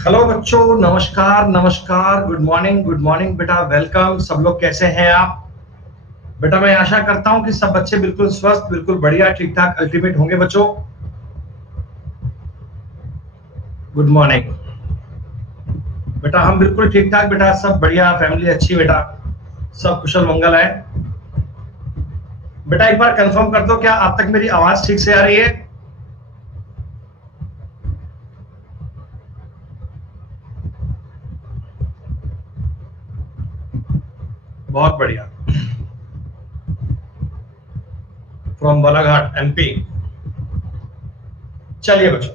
Hello बच्चों, नमस्कार नमस्कार, गुड मॉर्निंग बेटा, वेलकम। सब लोग कैसे हैं आप? बेटा मैं आशा करता हूं कि सब बच्चे बिल्कुल स्वस्थ, बिल्कुल बढ़िया, ठीक ठाक, अल्टीमेट होंगे बच्चों। गुड मॉर्निंग बेटा, हम बिल्कुल ठीक ठाक बेटा, सब बढ़िया, फैमिली अच्छी बेटा, सब कुशल मंगल है। बेटा एक बार कंफर्म कर दो, क्या आप तक मेरी आवाज ठीक से आ रही है? बहुत बढ़िया। From Balaghat MP. चलिए बच्चों,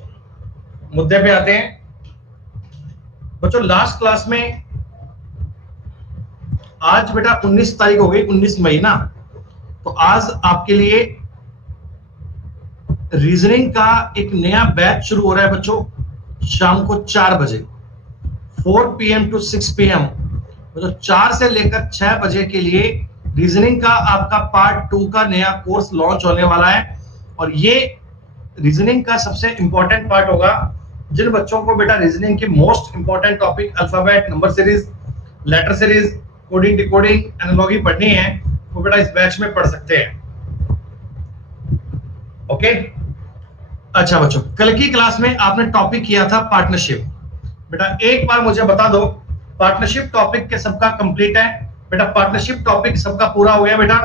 मुद्दे पे आते हैं। बच्चों लास्ट क्लास में, आज बेटा 19 तारीख हो गई, 19 मई ना, तो आज आपके लिए रीजनिंग का एक नया बैच शुरू हो रहा है बच्चों। शाम को 4 बजे, 4 PM टू 6 PM, मतलब 4 से लेकर 6 बजे के लिए रीजनिंग का आपका पार्ट 2 का नया कोर्स लॉन्च होने वाला है। और ये रीजनिंग का सबसे इंपॉर्टेंट पार्ट होगा। जिन बच्चों को बेटा रीजनिंग के most important topic alphabet, number series, letter series, coding, decoding, analogy पढ़नी है, वो बेटा इस बैच में पढ़ सकते हैं। ओके। अच्छा बच्चों, कल की क्लास में आपने टॉपिक किया था पार्टनरशिप। बेटा एक बार मुझे बता दो, पार्टनरशिप टॉपिक के सबका कंप्लीट है? बेटा पार्टनरशिप टॉपिक सबका पूरा हो गया बेटा?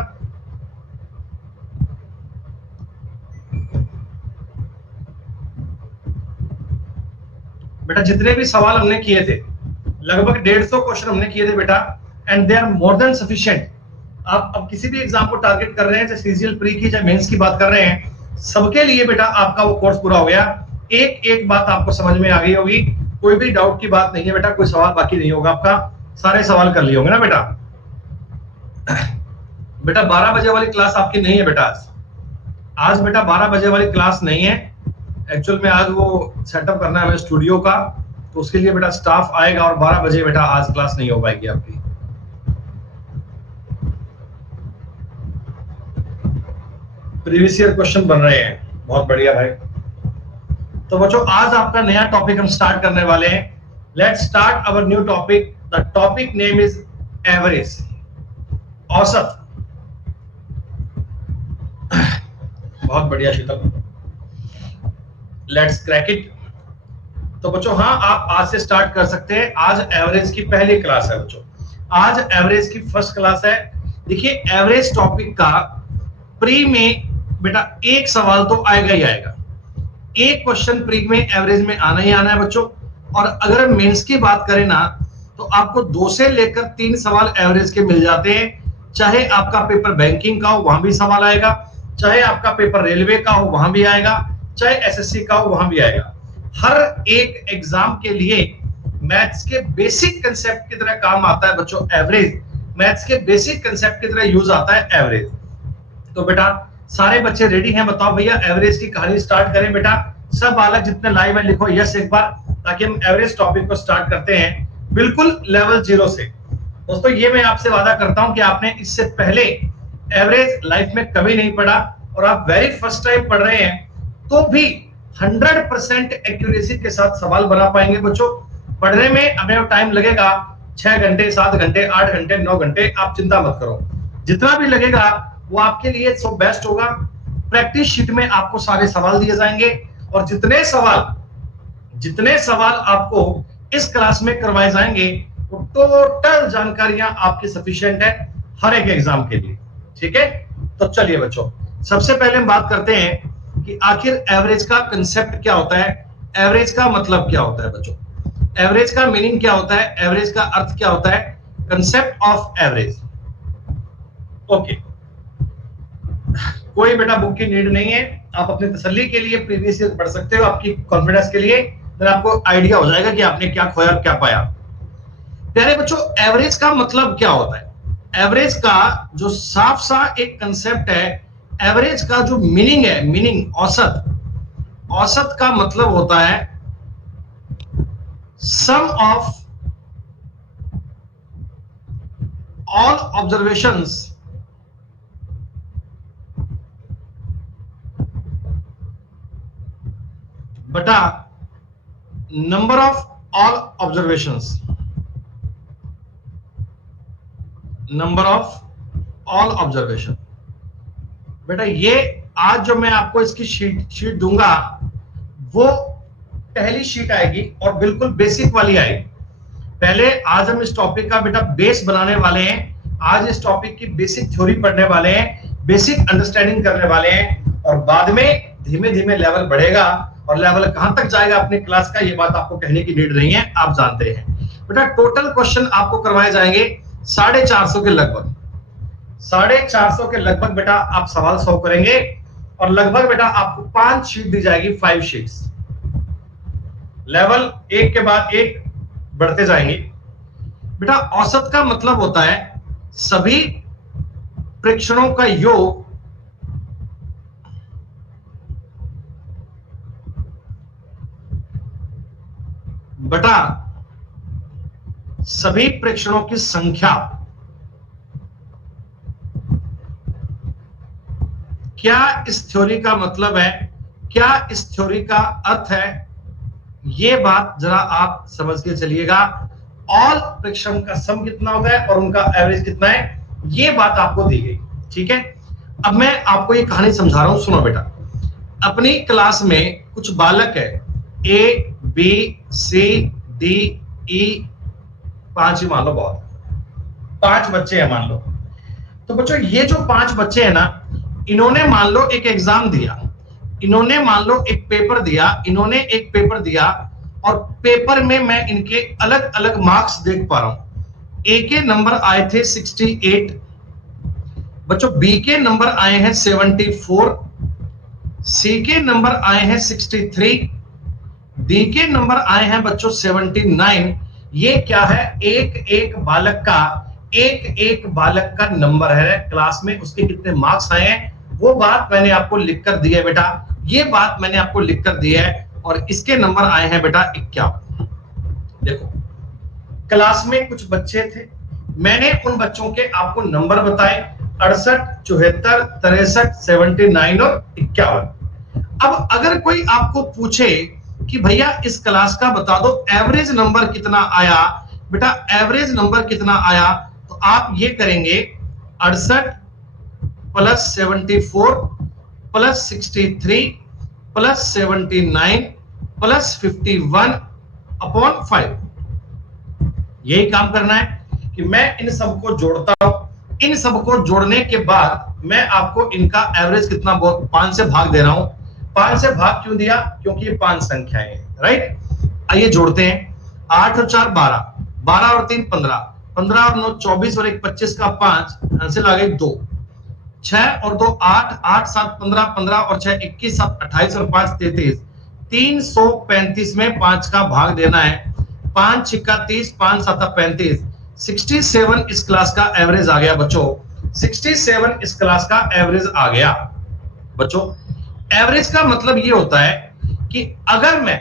बेटा जितने भी सवाल हमने किए थे, लगभग 150 क्वेश्चन हमने किए थे बेटा, and they are more than sufficient. आप अब किसी भी एग्जाम को टारगेट कर रहे हैं, चाहे सीजीएल प्री की, चाहे मेंस की बात कर रहे हैं, सबके लिए बेटा आपका वो कोर्स पूरा हो गया। एक एक बात आपको समझ में आ गई होगी, कोई भी डाउट की बात नहीं है बेटा, कोई सवाल बाकी नहीं होगा आपका, सारे सवाल कर लिए होंगे ना बेटा? बेटा 12 बजे वाली क्लास आपकी नहीं है बेटा आज। आज बेटा 12 बजे वाली क्लास नहीं है। एक्चुअल में आज वो सेटअप करना है हमें स्टूडियो का, तो उसके लिए बेटा स्टाफ आएगा, और 12 बजे बेटा आज क्लास नहीं हो पाएगी आपकी। प्रीवियस ईयर क्वेश्चन बन रहे हैं, बहुत बढ़िया भाई। तो बच्चों आज आपका नया टॉपिक हम स्टार्ट करने वाले हैं। Let's start our new topic. The topic name is average, औसत। बहुत बढ़िया शीतल, लेट्स क्रैक इट। तो बच्चों हाँ, आप आज से स्टार्ट कर सकते हैं। आज एवरेज की पहली क्लास है बच्चों, आज एवरेज की फर्स्ट क्लास है। देखिए एवरेज टॉपिक का प्री में बेटा एक सवाल तो आएगा ही आएगा, एक क्वेश्चन प्री में एवरेज में आना ही आना है बच्चों। और अगर मेंस की बात करें ना, तो आपको 2 से लेकर 3 सवाल एवरेज के मिल जाते हैं। चाहे आपका पेपर बैंकिंग का हो, वहां भी सवाल आएगा, चाहे आपका पेपर रेलवे का हो, वहां भी आएगा, चाहे एसएससी का हो, वहां भी आएगा। हर एक एग्जाम के लिए मैथ्स के बेसिक कंसेप्ट की तरह काम आता है बच्चों एवरेज। मैथ्स के बेसिक कंसेप्ट की तरह यूज आता है एवरेज। तो बेटा सारे बच्चे रेडी हैं? बताओ भैया, एवरेज की कहानी स्टार्ट करें बेटा। सब बालक जितने लाइव है लिखो यस एक बार, ताकि हम एवरेज टॉपिक को स्टार्ट करते हैं बिल्कुल लेवल 0 से। दोस्तों ये मैं आपसे वादा करता हूं कि आपने इससे पहले एवरेज लाइफ में कभी नहीं पढ़ा, और आप वेरी फर्स्ट टाइम पढ़ रहे हैं, तो भी 100% एक्यूरेसी के साथ सवाल बना पाएंगे बच्चों। पढ़ने में हमें टाइम लगेगा 6 घंटे, 7 घंटे, 8 घंटे, 9 घंटे, आप चिंता मत करो। जितना भी लगेगा वो आपके लिए सब बेस्ट होगा। प्रैक्टिस शीट में आपको सारे सवाल दिए जाएंगे, और जितने सवाल आपको इस क्लास में करवाए जाएंगे, वो टोटल जानकारियां आपकी सफिशिएंट है हर एक एग्जाम के लिए। ठीक है, तो चलिए बच्चों, सबसे पहले हम बात करते हैं कि आखिर एवरेज का कंसेप्ट क्या होता है, एवरेज का मतलब क्या होता है बच्चों, एवरेज का मीनिंग क्या होता है, एवरेज का अर्थ क्या होता है, कंसेप्ट ऑफ एवरेज। ओके, कोई बेटा बुक की नीड नहीं है, आप अपनी तसल्ली के लिए प्रीवियस ईयर पढ़ सकते हो, आपकी कॉन्फिडेंस के लिए, फिर आपको आइडिया हो जाएगा कि आपने क्या खोया और क्या पाया। प्यारे बच्चों, एवरेज का मतलब क्या होता है? एवरेज का जो साफ सा एक कंसेप्ट है, एवरेज का जो मीनिंग है, मीनिंग औसत, औसत का मतलब होता है सम ऑफ ऑल ऑब्जर्वेशंस बटा number of all observations, number of all observation. बेटा ये आज जो मैं आपको इसकी शीट दूंगा वो पहली शीट आएगी और बिल्कुल बेसिक वाली आएगी। पहले आज हम इस टॉपिक का बेटा बेस बनाने वाले हैं, आज इस टॉपिक की बेसिक थ्योरी पढ़ने वाले हैं, बेसिक अंडरस्टैंडिंग करने वाले हैं, और बाद में धीमे धीमे लेवल बढ़ेगा और लेवल कहां तक जाएगा अपनी क्लास का, ये बात आपको कहने की नीड नहीं है, आप जानते हैं। बेटा टोटल क्वेश्चन आपको करवाए जाएंगे 450 के लगभग, 450 के लगभग बेटा आप सवाल सॉल्व करेंगे, और लगभग बेटा आपको 5 शीट दी जाएगी, 5 शीट्स। लेवल एक के बाद एक बढ़ते जाएंगे। बेटा औसत का मतलब होता है सभी प्रेक्षणों का योग बटा सभी प्रेक्षणों की संख्या। क्या इस थ्योरी का मतलब है, क्या इस थ्योरी का अर्थ है, ये बात जरा आप समझ के चलिएगा। ऑल प्रेक्षण का सम कितना होता है और उनका एवरेज कितना है, ये बात आपको दी गई, ठीक है। अब मैं आपको ये कहानी समझा रहा हूं, सुनो बेटा। अपनी क्लास में कुछ बालक है, ए बी सी डी ई, 5 ही मान लो, बहुत 5 बच्चे हैं मान लो। तो बच्चों ये जो 5 बच्चे हैं ना, इन्होंने मान लो एक एग्जाम दिया, इन्होंने मान लो एक पेपर दिया, इन्होंने एक पेपर दिया, और पेपर में मैं इनके अलग अलग मार्क्स देख पा रहा हूं। ए के नंबर आए थे 68, बच्चों बी के नंबर आए हैं 74, सी के नंबर आए हैं 63, डी के नंबर आए हैं बच्चों 79। ये क्या है, एक एक बालक का नंबर है क्लास में, उसके कितने मार्क्स आए हैं वो बात मैंने आपको लिख कर दी है बेटा, ये बात मैंने आपको लिख कर दी है। और इसके नंबर आए हैं बेटा 51। देखो क्लास में कुछ बच्चे थे, मैंने उन बच्चों के आपको नंबर बताए 68, 74, 63, 79 और 51। अब अगर कोई आपको पूछे कि भैया इस क्लास का बता दो एवरेज नंबर कितना आया, बेटा एवरेज नंबर कितना आया, तो आप ये करेंगे 68 plus 74 plus 63 plus 79 plus 51 upon 5। यही काम करना है कि मैं इन सबको जोड़ता हूं, इन सबको जोड़ने के बाद मैं आपको इनका एवरेज कितना 5 से भाग दे रहा हूं। 5 से भाग क्यों दिया, क्योंकि ये 5 संख्याएं हैं, राइट। आइए जोड़ते हैं, 8 और 4 12, 12 और 3 15, 15 और 9 24 और 1 25 का 5, आंसर आ गए 2, 6 और 2 8, 8 7 15, 15 और 6 21, 7 28 और 5 33, 335 में 5 का भाग देना है। 5 छिक्का 30, 5 7 35, 67 इस क्लास का एवरेज आ गया बच्चों, 67 इस क्लास का एवरेज आ गया बच्चों। एवरेज का मतलब ये होता है कि अगर मैं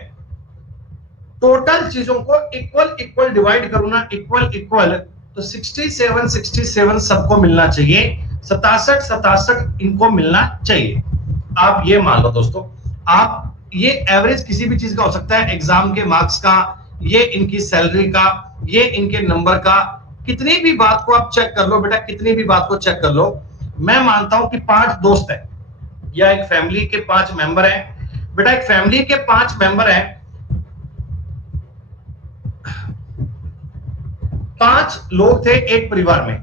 टोटल चीजों को इक्वल इक्वल डिवाइड करूं ना, इक्वल इक्वल, तो 67 सबको मिलना चाहिए, 67 इनको मिलना चाहिए। आप ये मान लो दोस्तों, आप ये एवरेज किसी भी चीज का हो सकता है, एग्जाम के मार्क्स का, ये इनकी सैलरी का, ये इनके नंबर का, कितनी भी बात को आप चेक कर लो बेटा, कितनी भी बात को चेक कर लो। मैं मानता हूं कि 5 दोस्त हैं या एक फैमिली के 5 मेंबर हैं बेटा, एक फैमिली के 5 मेंबर हैं, 5 लोग थे एक परिवार में।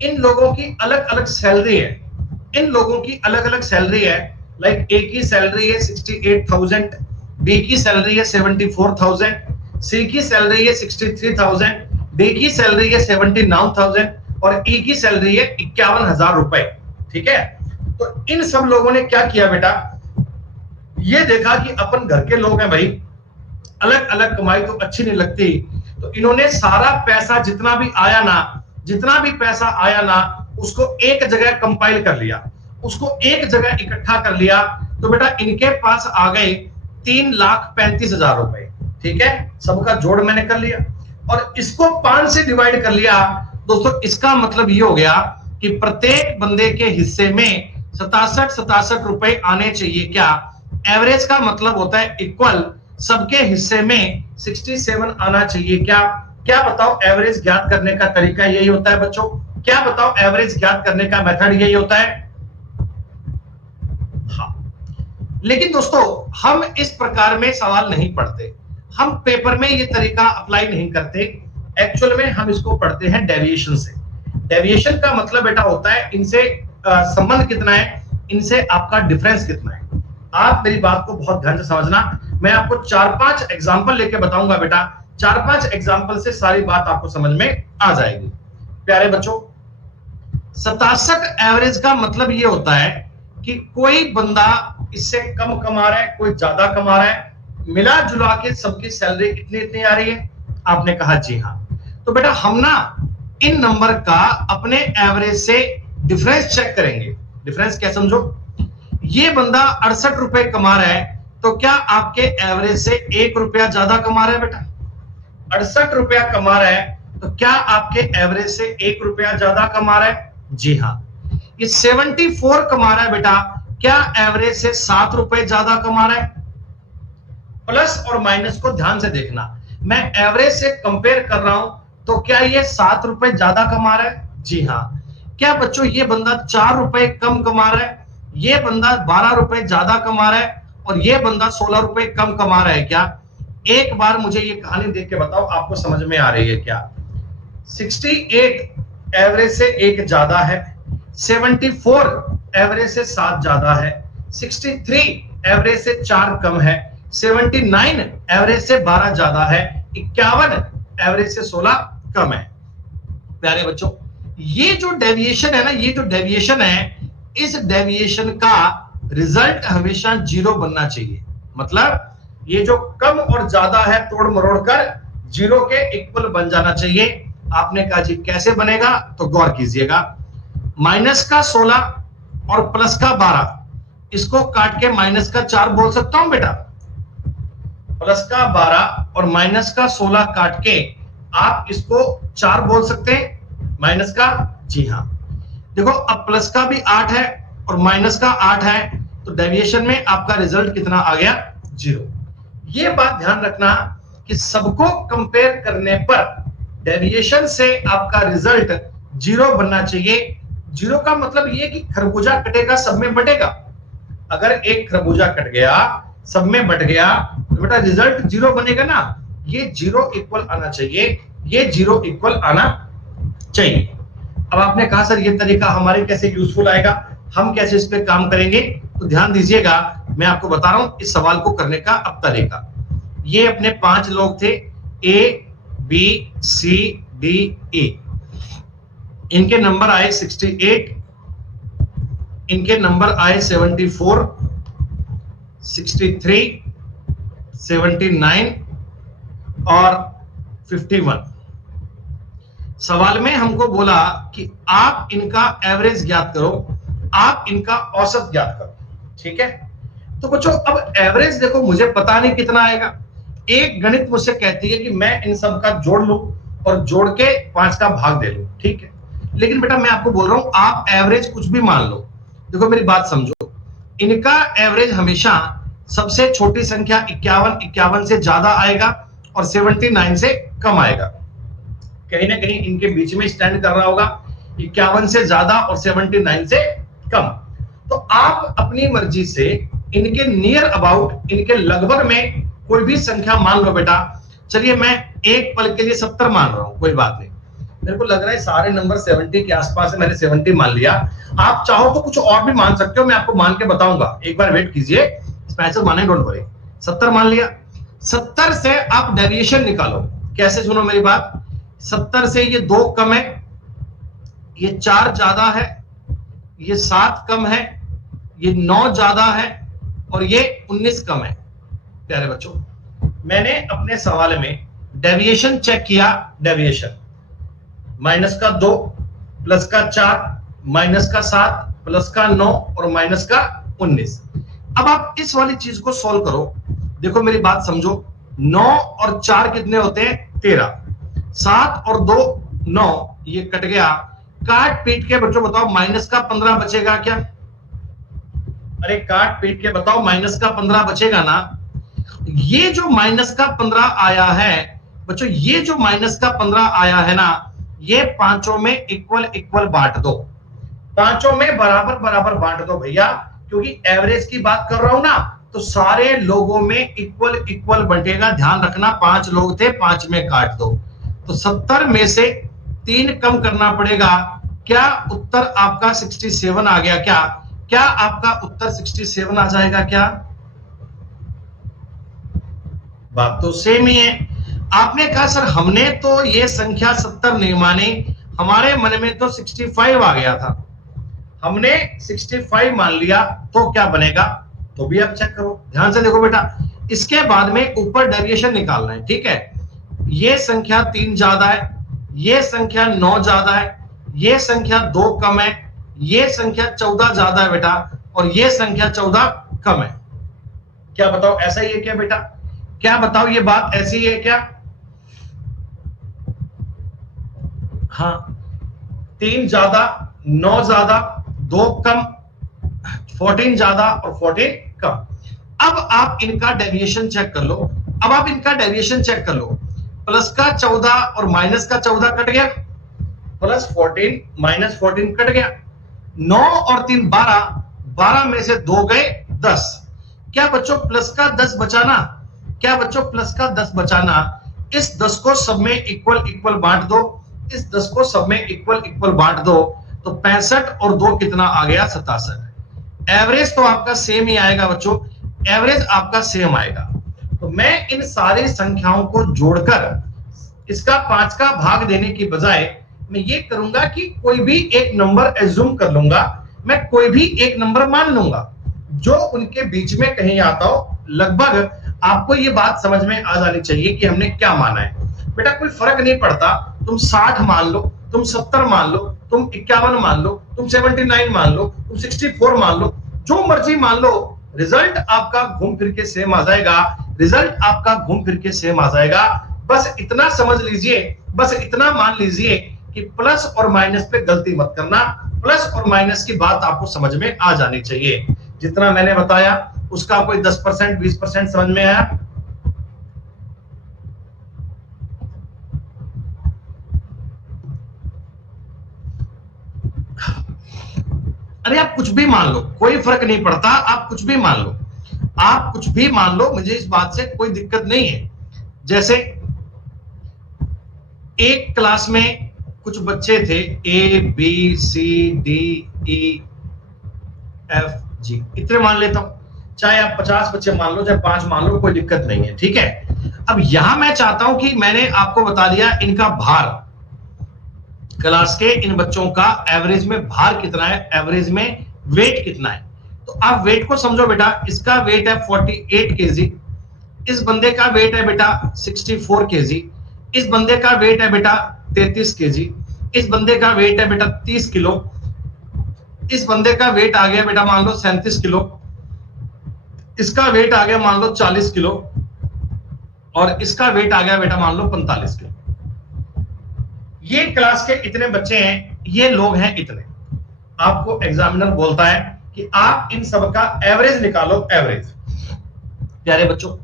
इन लोगों की अलग अलग सैलरी है, इन लोगों की अलग अलग सैलरी है। लाइक ए की सैलरी है 68,000, बी की सैलरी है 74,000, सी की सैलरी है 63,000, डी की सैलरी है 79,000 और ई की सैलरी है 51,000 रुपए, ठीक है। तो इन सब लोगों ने क्या किया बेटा, ये देखा कि अपन घर के लोग हैं भाई, अलग अलग कमाई तो अच्छी नहीं लगती, तो इन्होंने सारा पैसा जितना भी आया ना, उसको एक जगह कंपाइल कर लिया, उसको एक जगह इकट्ठा कर लिया। तो बेटा इनके पास आ गए 3,35,000 रुपए, ठीक है। सबका जोड़ मैंने कर लिया और इसको 5 से डिवाइड कर लिया दोस्तों। इसका मतलब ये हो गया कि प्रत्येक बंदे के हिस्से में 67 रुपए आने चाहिए। क्या एवरेज का मतलब होता है इक्वल सबके हिस्से में 67 आना चाहिए। क्या क्या बताओ, एवरेज ज्ञात करने का तरीका यही होता है बच्चों? क्या बताओ, एवरेज ज्ञात करने का मेथड यही होता है? हाँ, लेकिन दोस्तों हम इस प्रकार में सवाल नहीं पढ़ते, हम पेपर में ये तरीका अप्लाई नहीं करते। एक्चुअल में हम इसको पढ़ते हैं डेविएशन से। डेविएशन का मतलब बेटा होता है इनसे संबंध कितना है, इनसे आपका डिफरेंस कितना है। आप मेरी बात को बहुत ध्यान से समझना, मैं आपको 4-5 एग्जांपल लेके बताऊंगा बेटा। 4-5 एग्जांपल से सारी बात आपको समझ में आ जाएगी। प्यारे बच्चों, 67 एवरेज का मतलब ये होता है कि कोई बंदा इससे कम कमा रहा है, कोई ज्यादा कमा रहा है, मिला जुला के सबकी सैलरी इतनी इतनी आ रही है। आपने कहा जी हाँ। तो बेटा हम ना इन नंबर का अपने एवरेज से डिफरेंस चेक करेंगे। डिफरेंस क्या समझो, ये बंदा 68 रुपए कमा रहा है, तो क्या आपके एवरेज से 1 रुपया ज्यादा कमा रहा है बेटा? 68 रुपया कमा रहा है, तो क्या आपके एवरेज से 1 रुपया ज्यादा कमा रहा है? जी हाँ। ये 74 कमा रहा है बेटा, क्या एवरेज से 7 रुपए ज्यादा कमा रहा है? प्लस और माइनस को ध्यान से देखना, मैं एवरेज से कंपेयर कर रहा हूं, तो क्या ये 7 रुपए ज्यादा कमा रहा है? जी हाँ। क्या बच्चों ये बंदा 4 रुपए कम कमा रहा है, ये बंदा 12 रुपए ज्यादा कमा रहा है, और ये बंदा 16 रुपए कम कमा रहा है क्या? एक बार मुझे ये कहानी देख के बताओ, आपको समझ में आ रही है क्या? 68 एवरेज से 1 ज्यादा है, 74 एवरेज से 7 ज्यादा है, 63 एवरेज से 4 कम है, 79 एवरेज से 12 ज्यादा है, 51 एवरेज से 16 कम है। प्यारे बच्चों, ये जो डेविएशन है ना, ये जो डेविएशन है, इस डेविएशन का रिजल्ट हमेशा 0 बनना चाहिए। मतलब ये जो कम और ज्यादा है, तोड़ मरोड़ कर 0 के इक्वल बन जाना चाहिए। आपने कहा जी कैसे बनेगा, तो गौर कीजिएगा। माइनस का 16 और प्लस का 12, इसको काट के माइनस का 4 बोल सकता हूं बेटा। प्लस का 12 और माइनस का 16 काट के आप इसको 4 बोल सकते हैं, माइनस का। जी हाँ। देखो अब प्लस का भी 8 है और माइनस का 8 है, तो डेविएशन में आपका रिजल्ट कितना आ गया? 0। ये बात ध्यान रखना कि सबको कंपेयर करने पर डेविएशन से आपका रिजल्ट 0 बनना चाहिए। 0 का मतलब ये कि खरबूजा कटेगा सब में बटेगा। अगर एक खरबूजा कट गया सब में बट गया, तो बेटा रिजल्ट 0 बनेगा ना। ये 0 इक्वल आना चाहिए, ये 0 इक्वल आना चाहिए। अब आपने कहा सर ये तरीका हमारे कैसे यूजफुल आएगा, हम कैसे इस पे काम करेंगे? तो ध्यान दीजिएगा, मैं आपको बता रहा हूं इस सवाल को करने का अब तरीका। ये अपने 5 लोग थे, A B C D A. इनके नंबर आए 68, इनके नंबर आए 74, 63, 79 और 51। सवाल में हमको बोला कि आप इनका एवरेज ज्ञात करो, आप इनका औसत ज्ञात करो। ठीक है, तो बच्चों अब एवरेज देखो मुझे पता नहीं कितना आएगा। एक गणित मुझसे कहती है कि मैं इन सब का जोड़ लूं और जोड़ के 5 का भाग दे लूं। ठीक है, लेकिन बेटा मैं आपको बोल रहा हूं आप एवरेज कुछ भी मान लो। देखो मेरी बात समझो, इनका एवरेज हमेशा सबसे छोटी संख्या 51 से ज्यादा आएगा और 79 से कम आएगा। कहीं ना कहीं इनके बीच में स्टैंड कर रहा होगा, 51 से ज्यादा और 79 से कम। तो आप अपनी मर्जी से इनके नियर अबाउट, इनके लगभग में कोई भी संख्या मान लो बेटा। चलिए मैं एक पल के लिए 70 मान रहा हूं, कोई बात नहीं। मेरे को लग रहा है सारे नंबर 70 के आसपास है, मैंने 70 मान लिया। आप चाहो तो कुछ और भी मान सकते हो, मैं आपको मान के बताऊंगा, एक बार वेट कीजिए। स्पेशल माने डोंट वरी। 70 मान लिया। 70 से आप डेविएशन निकालो। कैसे? सुनो मेरी बात। 70 से ये 2 कम है, ये 4 ज्यादा है, ये 7 कम है, ये 9 ज्यादा है और ये 19 कम है। प्यारे बच्चों, मैंने अपने सवाल में डेविएशन चेक किया। डेविएशन माइनस का 2, प्लस का 4, माइनस का 7, प्लस का 9 और माइनस का 19। अब आप इस वाली चीज को सॉल्व करो। देखो मेरी बात समझो, 9 और 4 कितने होते हैं? 13। 7 और 2 9, ये कट गया। काट पीट के बच्चों बताओ माइनस का 15 बचेगा क्या? अरे काट पीट के बताओ माइनस का 15 बचेगा ना। ये जो माइनस का 15 आया है बच्चों, ये जो माइनस का 15 आया है ना, ये पांचों में इक्वल इक्वल बांट दो, पांचों में बराबर बराबर बांट दो भैया, क्योंकि एवरेज की बात कर रहा हूं ना, तो सारे लोगों में इक्वल इक्वल बंटेगा। ध्यान रखना, 5 लोग थे, 5 में काट दो, तो 70 में से 3 कम करना पड़ेगा। क्या उत्तर आपका 67 आ गया? क्या क्या आपका उत्तर 67 आ जाएगा? क्या बात तो सेम ही है। आपने कहा सर हमने तो ये संख्या 70 नहीं मानी, हमारे मन में तो 65 आ गया था, हमने 65 मान लिया, तो क्या बनेगा? तो भी आप चेक करो, ध्यान से देखो बेटा। इसके बाद में ऊपर डेविएशन निकालना है, ठीक है। ये संख्या 3 ज्यादा है, ये संख्या 9 ज्यादा है, ये संख्या 2 कम है, ये संख्या 14 ज्यादा है बेटा, और ये संख्या 14 कम है। क्या बताओ, ऐसा ही है क्या बेटा? क्या बताओ, ये बात ऐसी है क्या? हाँ, 3 ज्यादा, 9 ज्यादा, 2 कम, 14 ज्यादा और 14 कम। अब आप इनका डेविएशन चेक कर लो, अब आप इनका डेविएशन चेक कर लो। प्लस का 14 और माइनस का 14 कट गया, प्लस 14 माइनस 14 कट गया, 9 और 3 12, 12 में से 2 गए 10। क्या बच्चों प्लस का 10 बचाना? क्या बच्चों प्लस का 10 बचाना? इस 10 को सब में इक्वल इक्वल बांट दो, इस 10 को सब में इक्वल इक्वल बांट दो, तो 65 और 2 कितना आ गया? 67। एवरेज तो आपका सेम ही आएगा बच्चों, एवरेज आपका सेम आएगा। तो मैं इन सारी संख्याओं को जोड़कर इसका 5 का भाग देने की बजाय मैं ये करूंगा कि कोई भी एक नंबर एज्यूम कर लूंगा, मैं कोई भी एक नंबर मान लूंगा जो उनके बीच में कहीं आता हो। लगभग आपको ये बात समझ में आ जानी चाहिए कि हमने क्या माना है। बेटा कोई फर्क नहीं पड़ता, तुम 60 मान लो, तुम 70 मान लो, तुम 51 मान लो, तुम 79 मान लो, तुम 64 मान लो, जो मर्जी मान लो, रिजल्ट आपका घूम फिर के सेम आ जाएगा, रिजल्ट आपका घूम फिर के सेम आ जाएगा। बस इतना समझ लीजिए, बस इतना मान लीजिए कि प्लस और माइनस पे गलती मत करना, प्लस और माइनस की बात आपको समझ में आ जानी चाहिए। जितना मैंने बताया उसका कोई 10% 20% समझ में आया? अरे आप कुछ भी मान लो, कोई फर्क नहीं पड़ता, आप कुछ भी मान लो, आप कुछ भी मान लो, मुझे इस बात से कोई दिक्कत नहीं है। जैसे एक क्लास में कुछ बच्चे थे, A B C D E F G, इतने मान लेता हूं। चाहे आप 50 बच्चे मान लो, चाहे 5 मान लो, कोई दिक्कत नहीं है, ठीक है। अब यहां मैं चाहता हूं कि मैंने आपको बता दिया इनका भार, क्लास के इन बच्चों का एवरेज में भार कितना है, एवरेज में वेट कितना है। तो आप वेट को समझो बेटा, इसका वेट है 48 केजी, इस बंदे का वेट है बेटा 64 केजी, इस बंदे का वेट है बेटा 33 केजी, इस बंदे का वेट है बेटा 30 किलो, इस बंदे का वेट आ गया बेटा मान लो 37 किलो, इसका वेट आ गया मान लो 40 किलो, और इसका वेट आ गया बेटा मान लो 45 किलो। ये क्लास के इतने बच्चे हैं, ये लोग हैं इतने। आपको एग्जामिनर बोलता है कि आप इन सब का एवरेज निकालो, एवरेज। प्यारे बच्चों,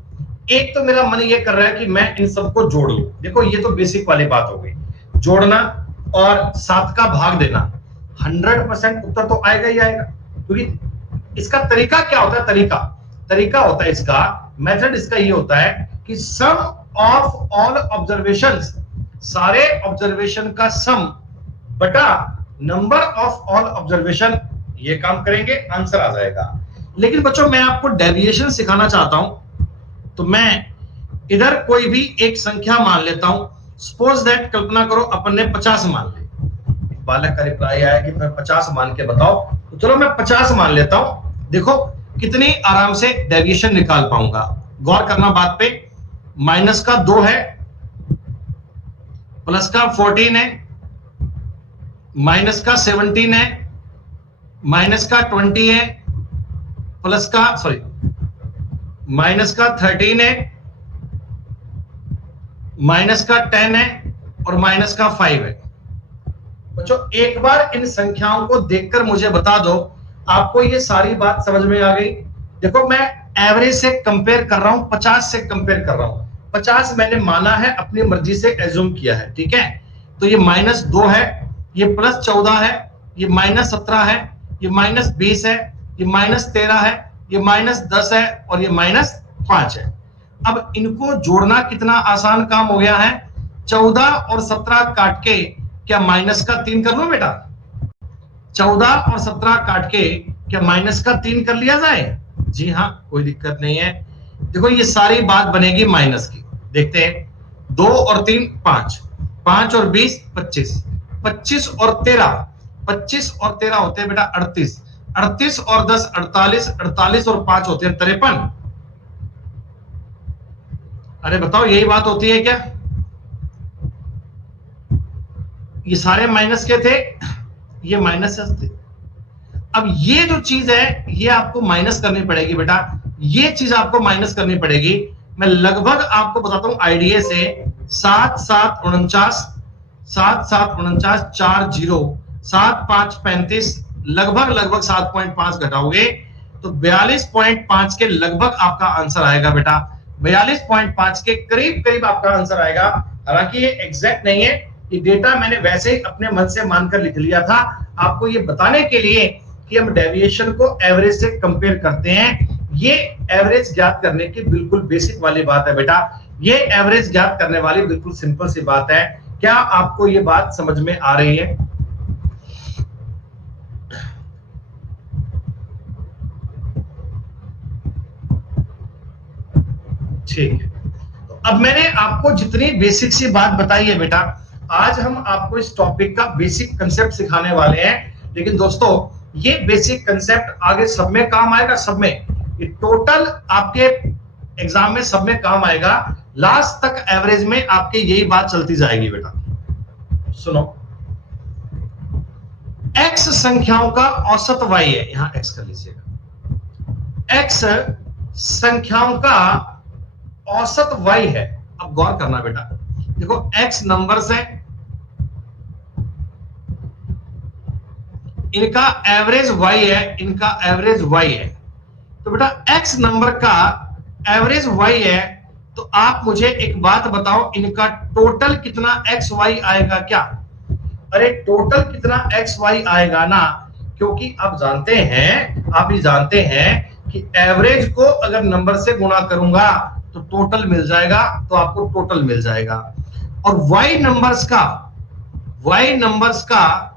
एक तो मेरा मन ये कर रहा है कि मैं इन सबको जोड़ लूं। देखो ये तो बेसिक वाली बात हो गई, जोड़ना और 7 का भाग देना। 100% उत्तर तो आएगा ही आएगा, क्योंकि इसका तरीका क्या होता है? तरीका होता है इसका, मेथड इसका ये होता है कि सम ऑफ ऑल ऑब्जर्वेशंस, सारे ऑब्जर्वेशन का सम बटा नंबर ऑफ ऑल ऑब्जर्वेशन, ये काम करेंगे, आंसर आ जाएगा। लेकिन बच्चों मैं आपको डेविएशन सिखाना चाहता हूं, तो मैं इधर कोई भी एक संख्या मान लेता हूं। सपोज दैट, कल्पना करो अपन ने 50 मान ली। बालक का रिप्लाई आया कि मैं 50 मान के बताओ, तो चलो मैं 50 मान लेता हूं। देखो कितनी आराम से डेविएशन निकाल पाऊंगा। गौर करना बात पे, माइनस का 2 है, प्लस का 14 है, माइनस का 17 है, माइनस का 20 है, प्लस का माइनस का 13 है, माइनस का 10 है, और माइनस का 5 है। बच्चों एक बार इन संख्याओं को देखकर मुझे बता दो, आपको ये सारी बात समझ में आ गई? देखो मैं एवरेज से कंपेयर कर रहा हूं, 50 से कंपेयर कर रहा हूं। 50 मैंने माना है, अपनी मर्जी से एज्यूम किया है, ठीक है। तो ये -2 है, ये +14 है, ये -17 है, ये -20 है, ये -13 है, ये -10 है और ये -5 है। अब इनको जोड़ना कितना आसान काम हो गया है। 14 और 17 काट के क्या -3 कर लो बेटा? 14 और 17 काट के क्या -3 कर लिया जाए? जी हाँ, कोई दिक्कत नहीं है। देखो ये सारी बात बनेगी माइनस की। देखते हैं, 2 और 3 5, 5 और 20 25, 25 और 13, 25 और 13 होते हैं बेटा 38, 38 और 10 48, 48 और 5 होते हैं 53। अरे बताओ, यही बात होती है क्या? ये सारे माइनस के थे, ये माइनस थे। अब ये जो चीज है ये आपको माइनस करनी पड़ेगी बेटा, ये चीज आपको माइनस करनी पड़ेगी। मैं लगभग आपको बताता हूं आईडीए से, 7 7 49, 7 7 49, 4 0, 7 5 35, लगभग 7.5 घटाओगे तो 42.5 के लगभग आपका आंसर आएगा बेटा। 42.5 के करीब करीब आपका आंसर आएगा। हालांकि ये एग्जैक्ट नहीं है, ये डेटा मैंने वैसे ही अपने मन से मानकर लिख लिया था, आपको ये बताने के लिए कि हम डेविएशन को एवरेज से कंपेयर करते हैं। ये एवरेज ज्ञात करने की बिल्कुल बेसिक वाली बात है बेटा, ये एवरेज ज्ञात करने वाली बिल्कुल सिंपल सी बात है। क्या आपको ये बात समझ में आ रही है? ठीक है, तो अब मैंने आपको जितनी बेसिक सी बात बताई है बेटा, आज हम आपको इस टॉपिक का बेसिक कंसेप्ट सिखाने वाले हैं। लेकिन दोस्तों, ये बेसिक कंसेप्ट आगे सब में काम आएगा, सब में, ये टोटल आपके एग्जाम में सब में काम आएगा। लास्ट तक एवरेज में आपके यही बात चलती जाएगी बेटा। सुनो, x संख्याओं का औसत y है, यहां x कर लीजिएगा, x संख्याओं का औसत y है। अब गौर करना बेटा, देखो x नंबर्स है, इनका एवरेज y है, इनका एवरेज y है। तो बेटा x नंबर का एवरेज y है, तो आप मुझे एक बात बताओ, इनका टोटल कितना x y आएगा क्या? अरे टोटल कितना x y आएगा ना, क्योंकि आप जानते हैं, आप ही जानते हैं कि एवरेज को अगर नंबर से गुणा करूंगा तो टोटल मिल जाएगा, तो आपको टोटल मिल जाएगा। और y नंबर्स का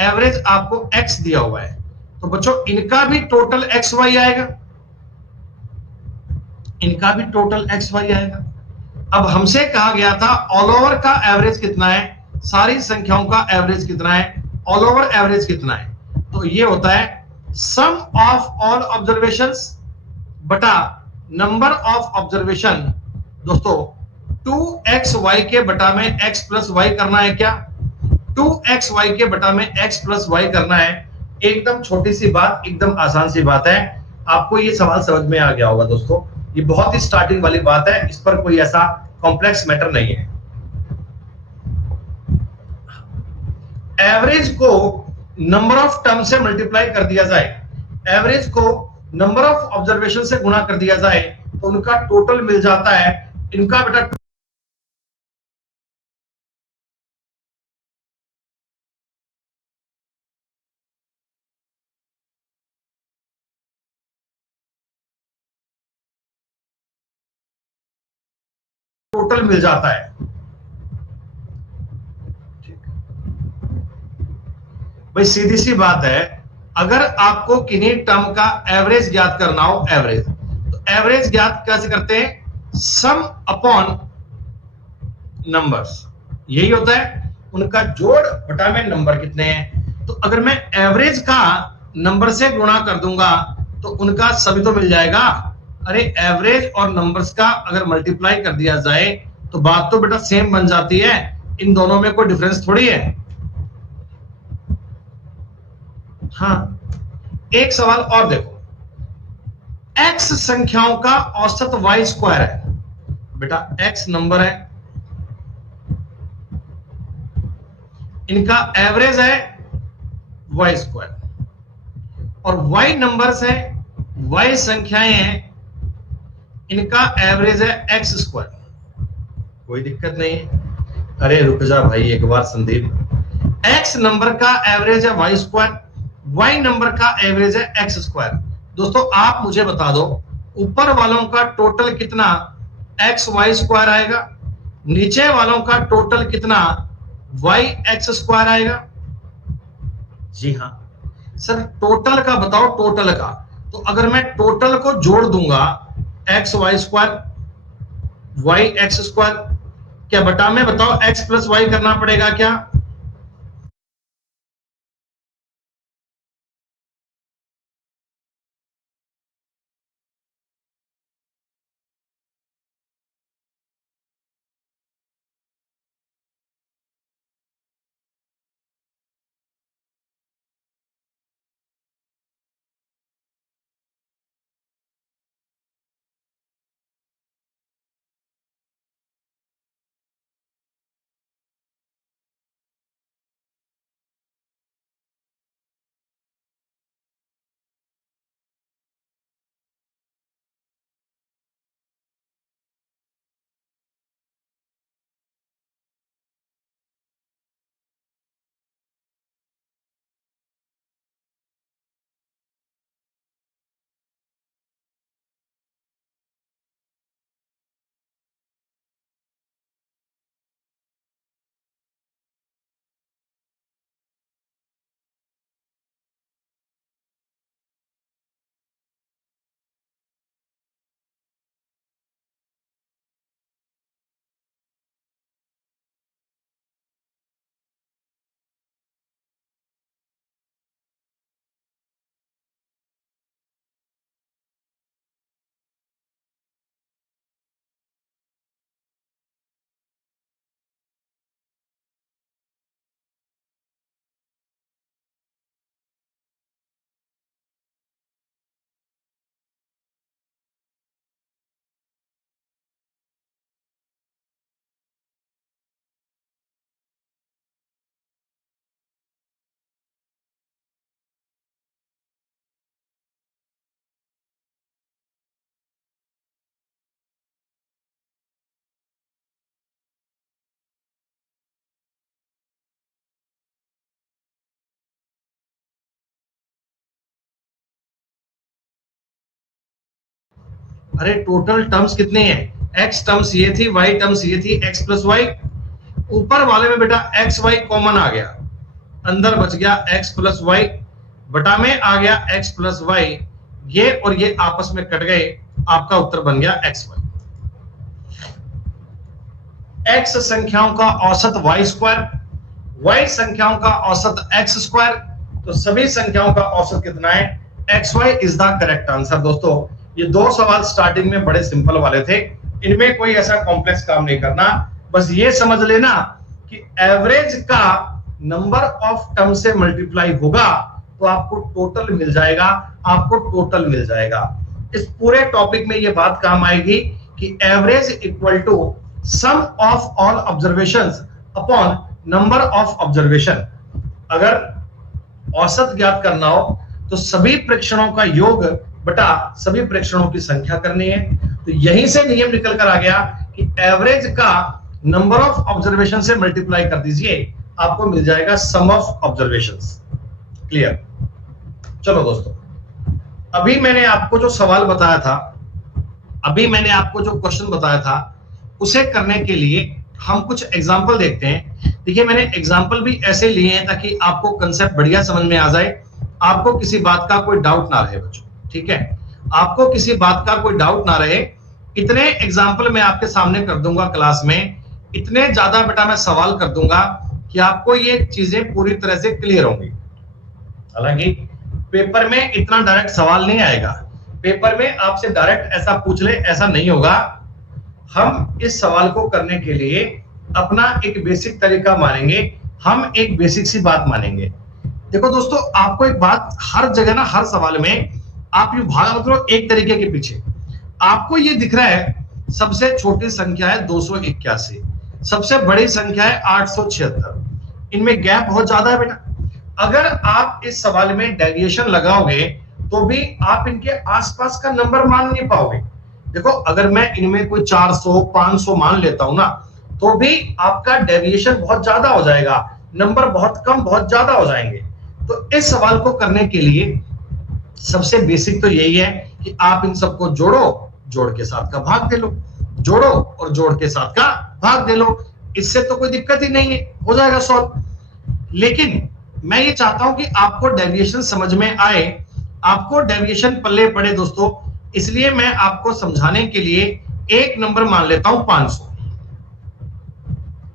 एवरेज आपको x दिया हुआ है, तो बच्चों इनका भी टोटल x y आएगा, इनका भी टोटल x y आएगा। अब हमसे कहा गया था ऑल ओवर का एवरेज कितना है, सारी संख्याओं का एवरेज कितना है, ऑल ओवर एवरेज कितना है, तो ये होता है सम ऑफ ऑल ऑब्जर्वेशंस बटा नंबर ऑफ ऑब्जर्वेशन। दोस्तों 2xy के बटा में x प्लस y करना है क्या? 2xy के बटा में x प्लस y करना है। एकदम छोटी सी बात, एकदम आसान सी बात है। आपको ये सवाल समझ में आ गया होगा दोस्तों, ये बहुत ही स्टार्टिंग वाली बात है, इस पर कोई ऐसा कॉम्प्लेक्स मैटर नहीं है। एवरेज को नंबर ऑफ टर्म से मल्टीप्लाई कर दिया जाए, एवरेज को नंबर ऑफ ऑब्जर्वेशन से गुणा कर दिया जाए तो उनका टोटल मिल जाता है। इनका बेटा टोटल मिल जाता है। भाई सीधी सी बात है, अगर आपको किन्हीं टर्म का एवरेज ज्ञात करना हो, एवरेज, तो एवरेज ज्ञात कैसे करते हैं? सम अपॉन नंबर्स, यही होता है, उनका जोड़ बटा में नंबर कितने हैं। तो अगर मैं एवरेज का नंबर से गुणा कर दूंगा तो उनका सभी तो मिल जाएगा। अरे एवरेज और नंबर्स का अगर मल्टीप्लाई कर दिया जाए तो बात तो बेटा सेम बन जाती है, इन दोनों में कोई डिफरेंस थोड़ी है। हाँ, एक सवाल और देखो, x संख्याओं का औसत y स्क्वायर है बेटा, x नंबर है, इनका एवरेज है y स्क्वायर, और y नंबर्स है, y संख्याएं हैं, इनका एवरेज है एक्स स्क्वायर, कोई दिक्कत नहीं है। अरे रुक जा भाई एक बार संदीप, एक्स नंबर का एवरेज है वाई स्क्वायर, वाई नंबर का एवरेज है एक्स स्क्वायर। दोस्तों आप मुझे बता दो ऊपर वालों का टोटल कितना एक्स वाई स्क्वायर आएगा, नीचे वालों का टोटल कितना वाई एक्स स्क्वायर आएगा। जी हाँ सर, टोटल का बताओ, टोटल का। तो अगर मैं टोटल को जोड़ दूंगा x y square y x square, क्या बटा में बताओ एक्स प्लस वाई करना पड़ेगा क्या? अरे टोटल टर्म्स कितने हैं? एक्स टर्म्स ये थी, वाई टर्म्स ये थी, एक्स प्लस वाई। ऊपर वाले में बेटा एक्स वाई कॉमन आ गया, अंदर बच गया एक्स प्लस वाई, बटा में आ गया एक्स प्लस वाई, ये और ये आपस में कट गए, आपका उत्तर बन गया एक्स वाई। एक्स संख्याओं का औसत वाई स्क्वायर, वाई संख्याओं का औसत एक्स स्क्वायर, तो सभी संख्याओं का औसत कितना है? X y is the correct answer. दोस्तों ये दो सवाल स्टार्टिंग में बड़े सिंपल वाले थे, इनमें कोई ऐसा कॉम्प्लेक्स काम नहीं करना, बस ये समझ लेना कि एवरेज का नंबर ऑफ टर्म से मल्टीप्लाई होगा तो आपको टोटल मिल जाएगा, आपको टोटल मिल जाएगा। इस पूरे टॉपिक में ये बात काम आएगी कि average equal to sum of all observations upon number of observation. अगर औसत ज्ञात करना हो तो सभी प्रेक्षणों का योग बटा सभी प्रेक्षणों की संख्या करनी है। तो यहीं से नियम निकल कर आ गया कि एवरेज का नंबर ऑफ ऑब्जर्वेशन से मल्टीप्लाई कर दीजिए, आपको मिल जाएगा सम ऑफ ऑब्जर्वेशंस। क्लियर? चलो दोस्तों, अभी मैंने आपको जो सवाल बताया था, अभी मैंने आपको जो क्वेश्चन बताया था, उसे करने के लिए हम कुछ एग्जाम्पल देखते हैं। देखिए मैंने एग्जाम्पल भी ऐसे लिए हैं ताकि आपको कंसेप्ट बढ़िया समझ में आ जाए, आपको किसी बात का कोई डाउट ना रहे बच्चों, ठीक है? आपको किसी बात का कोई डाउट ना रहे, इतने एग्जाम्पल मैं आपके सामने कर दूंगा क्लास में, इतने ज्यादा बेटा मैं सवाल कर दूंगा कि आपको ये चीजें पूरी तरह से क्लियर होंगी। हालांकि पेपर में इतना डायरेक्ट सवाल नहीं आएगा, पेपर में आपसे डायरेक्ट ऐसा पूछ ले ऐसा नहीं होगा। हम इस सवाल को करने के लिए अपना एक बेसिक तरीका मानेंगे, हम एक बेसिक सी बात मानेंगे। देखो दोस्तों, आपको एक बात, हर जगह ना हर सवाल में आप यू भागा मतलब एक तरीके के पीछे। आपको ये दिख रहा है सबसे छोटी संख्या है 281, सबसे बड़ी संख्या है 876, इनमें गैप बहुत ज्यादा है बेटा। अगर आप इस सवाल में डेविएशन लगाओगे तो भी आप इनके आसपास का नंबर मान नहीं पाओगे, देखो अगर मैं इनमें कोई 400 500 मान लेता हूं ना, तो भी आपका डेविएशन बहुत ज्यादा हो जाएगा, नंबर बहुत कम बहुत ज्यादा हो जाएंगे। तो इस सवाल को करने के लिए सबसे बेसिक तो यही है कि आप इन सबको जोड़ो, जोड़ के साथ का भाग दे लो, जोड़ो और जोड़ के साथ का भाग दे लो, इससे तो कोई दिक्कत ही नहीं है, हो जाएगा सॉल्व। लेकिन मैं ये चाहता हूं कि आपको डेविएशन समझ में आए, आपको डेविएशन पल्ले पड़े दोस्तों, इसलिए मैं आपको समझाने के लिए एक नंबर मान लेता हूं 500।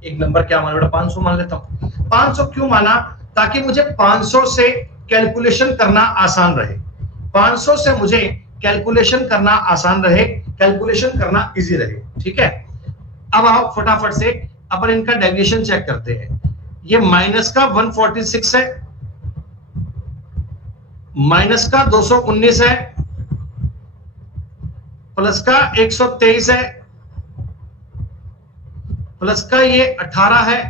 एक नंबर क्या मान बेटा, 500 मान लेता हूं। 500 क्यों माना, ताकि मुझे 500 से कैलकुलेशन करना आसान रहे, 500 से मुझे कैलकुलेशन करना आसान रहे, कैलकुलेशन करना इजी रहे, ठीक है। अब आओ फटाफट से अपन इनका डेविएशन चेक करते हैं। ये माइनस का 146 है, माइनस का 219 है, प्लस का 123 है, प्लस का ये 18 है,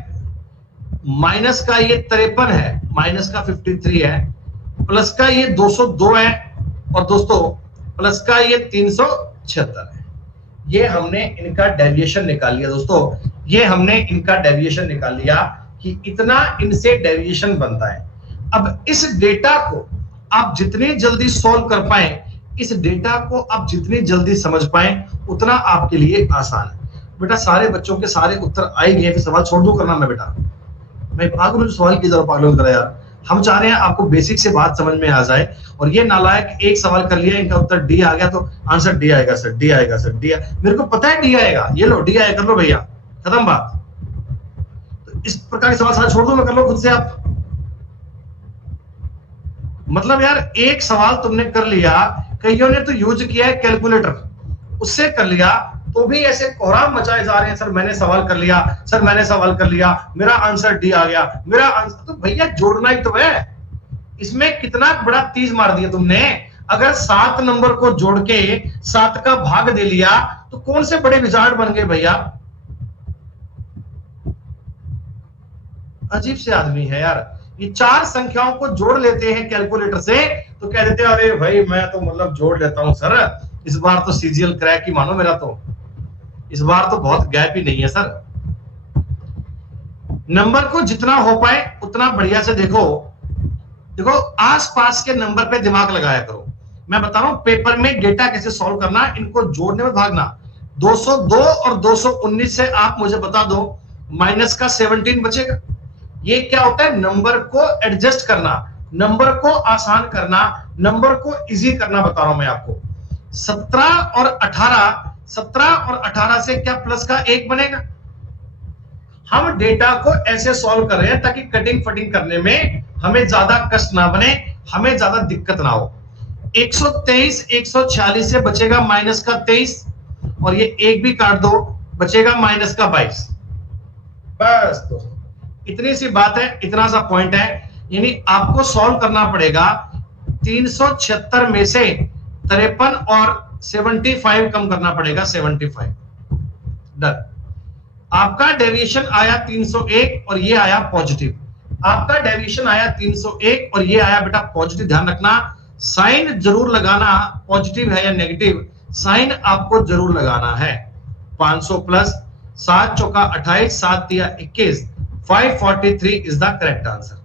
माइनस का ये 53 है, माइनस का 53 है, प्लस का ये 202 है, और दोस्तों प्लस का ये 376 है। ये हमने इनका डेविएशन निकाल लिया दोस्तों, ये हमने इनका डेविएशन निकाल लिया कि इतना इनसे डेविएशन बनता है। अब इस डेटा को आप जितनी जल्दी सॉल्व कर पाए, इस डेटा को आप जितनी जल्दी समझ पाए, उतना आपके लिए आसान है। बेटा सारे बच्चों के सारे उत्तर आ ही गए, फिर सवाल छोड़ दूं करना मैं बेटा, मैं पागल सवाल की जरूरत पागल करा यार। हम चाह रहे हैं आपको बेसिक से बात समझ में आ जाए, और ये नालायक एक सवाल कर लिया, इनका उत्तर डी आ गया तो आंसर डी आएगा सर, डी आएगा सर, डी मेरे को पता है डी आएगा, ये लो डी आएगा, कर लो भैया, खत्म बात। तो इस प्रकार के सवाल सारे छोड़ दो, मैं कर लो खुद से आप। मतलब यार एक सवाल तुमने कर लिया, कईयों ने तो यूज किया है कैलकुलेटर, उससे कर लिया, तो भी ऐसे कोहराम मचाए जा रहे हैं, सर मैंने सवाल कर लिया, सर मैंने सवाल कर लिया, मेरा आंसर डी आ गया, मेरा आंसर। तो भैया जोड़ना ही तो है, इसमें कितना बड़ा तीज मार दिया तुमने। अगर 7 नंबर को जोड़ के 7 का भाग दे लिया, तो कौन से बड़े विजार्ड बन गए भैया। अजीब से आदमी है यार, ये 4 संख्याओं को जोड़ लेते हैं कैलकुलेटर से, तो कह देते हैं अरे भाई मैं तो मतलब जोड़ लेता हूं सर, इस बार तो सीजीएल क्रैक ही मानो मेरा, तो इस बार तो बहुत गैप ही नहीं है सर। नंबर को जितना हो पाए उतना बढ़िया से देखो, देखो आसपास के नंबर पे दिमाग लगाया करो। मैं बता रहा हूं पेपर में डेटा कैसे सॉल्व करना, इनको जोड़ने में भागना। 202 और 219 से आप मुझे बता दो माइनस का 17 बचेगा। ये क्या होता है, नंबर को एडजस्ट करना, नंबर को आसान करना, नंबर को इजी करना, बता रहा हूं मैं आपको। 17 और 18 से क्या प्लस का 1 बनेगा। हम डेटा को ऐसे सॉल्व कर रहे हैं ताकि कटिंग फटिंग करने में हमें ज्यादा कष्ट ना बने, हमें ज्यादा दिक्कत ना हो। 123 146 से बचेगा माइनस का 23, और ये 1 भी काट दो, बचेगा माइनस का 22। बस दोस्तों इतनी सी बात है, इतना सा पॉइंट है। यानी आपको सॉल्व करना पड़ेगा 376 में से 53 और 75 कम करना पड़ेगा, 75। डन। आपका डेविएशन आया 301 और ये आया पॉजिटिव, आपका डेविएशन आया 301 और ये आया बेटा पॉजिटिव। ध्यान रखना साइन जरूर लगाना, पॉजिटिव है या नेगेटिव, साइन आपको जरूर लगाना है। 500 प्लस 7 चौका 28, 7 तिया 21, 543 इज द करेक्ट आंसर।